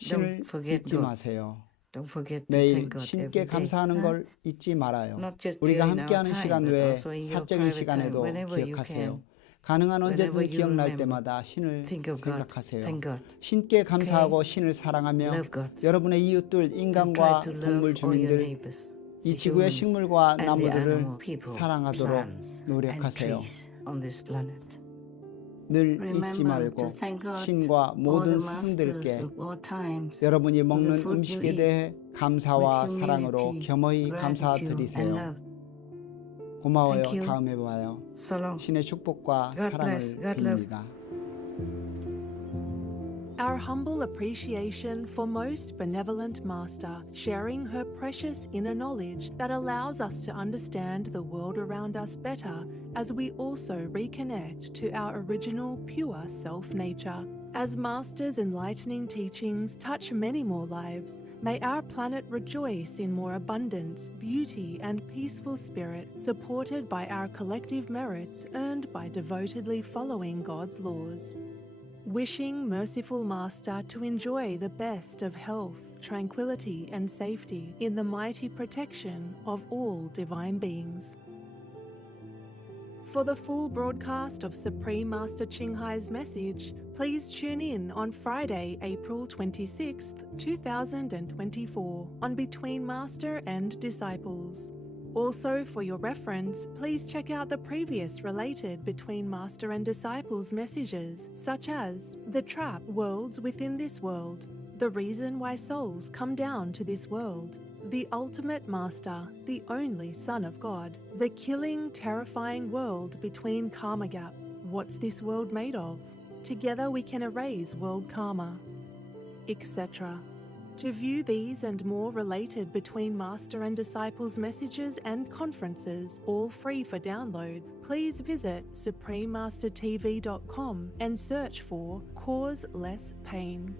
신을 forget 잊지 God. 마세요. Don't forget to 매일 thank God 신께 every day. 감사하는 huh? 걸 잊지 말아요. Not just 우리가 during our 함께하는 time, 시간 but 외에 also in your 사적인 private time, 시간에도 whenever you 기억하세요. can. 가능한 Whenever 언제든 you 기억날 remember, 때마다 신을 think of God. 생각하세요. Thank God. 신께 감사하고 신을 사랑하며 Love God. 여러분의 이웃들, And 인간과 try to love 동물 all your 주민들, neighbors, 이 the 지구의 humans, 식물과 and the 나무들을 animal, people, 사랑하도록 plants, and 노력하세요. trees on this planet. 늘 잊지 Remember 말고 to thank God, 신과 all 모든 the masters 스승들께 of all times, 여러분이 먹는 the food 음식에 you 대해 감사와 with 사랑으로 humility, 겸허히 gratitude, and 감사드리세요. love. 고마워요. Thank you. 다음에 봐요. So long. 신의 축복과 God 사랑을 bless. God love. 빕니다. Our humble appreciation for Most Benevolent Master, sharing her precious inner knowledge that allows us to understand the world around us better as we also reconnect to our original pure self-nature. As Master's enlightening teachings touch many more lives, may our planet rejoice in more abundance, beauty, and peaceful spirit, supported by our collective merits earned by devotedly following God's laws. Wishing Merciful Master to enjoy the best of health, tranquility, and safety in the mighty protection of all divine beings. For the full broadcast of Supreme Master Ching Hai's message, please tune in on Friday, April 26, 2024, on Between Master and Disciples. Also, for your reference, please check out the previous related Between Master and Disciples messages, such as The Trap Worlds Within This World, The Reason Why Souls Come Down to This World, The Ultimate Master, the Only Son of God, The Killing, Terrifying World Between Karma Gap, What's This World Made Of? Together We Can Erase World Karma, etc. To view these and more related Between Master and Disciples messages and conferences, all free for download, please visit suprememastertv.com and search for Cause Less Pain.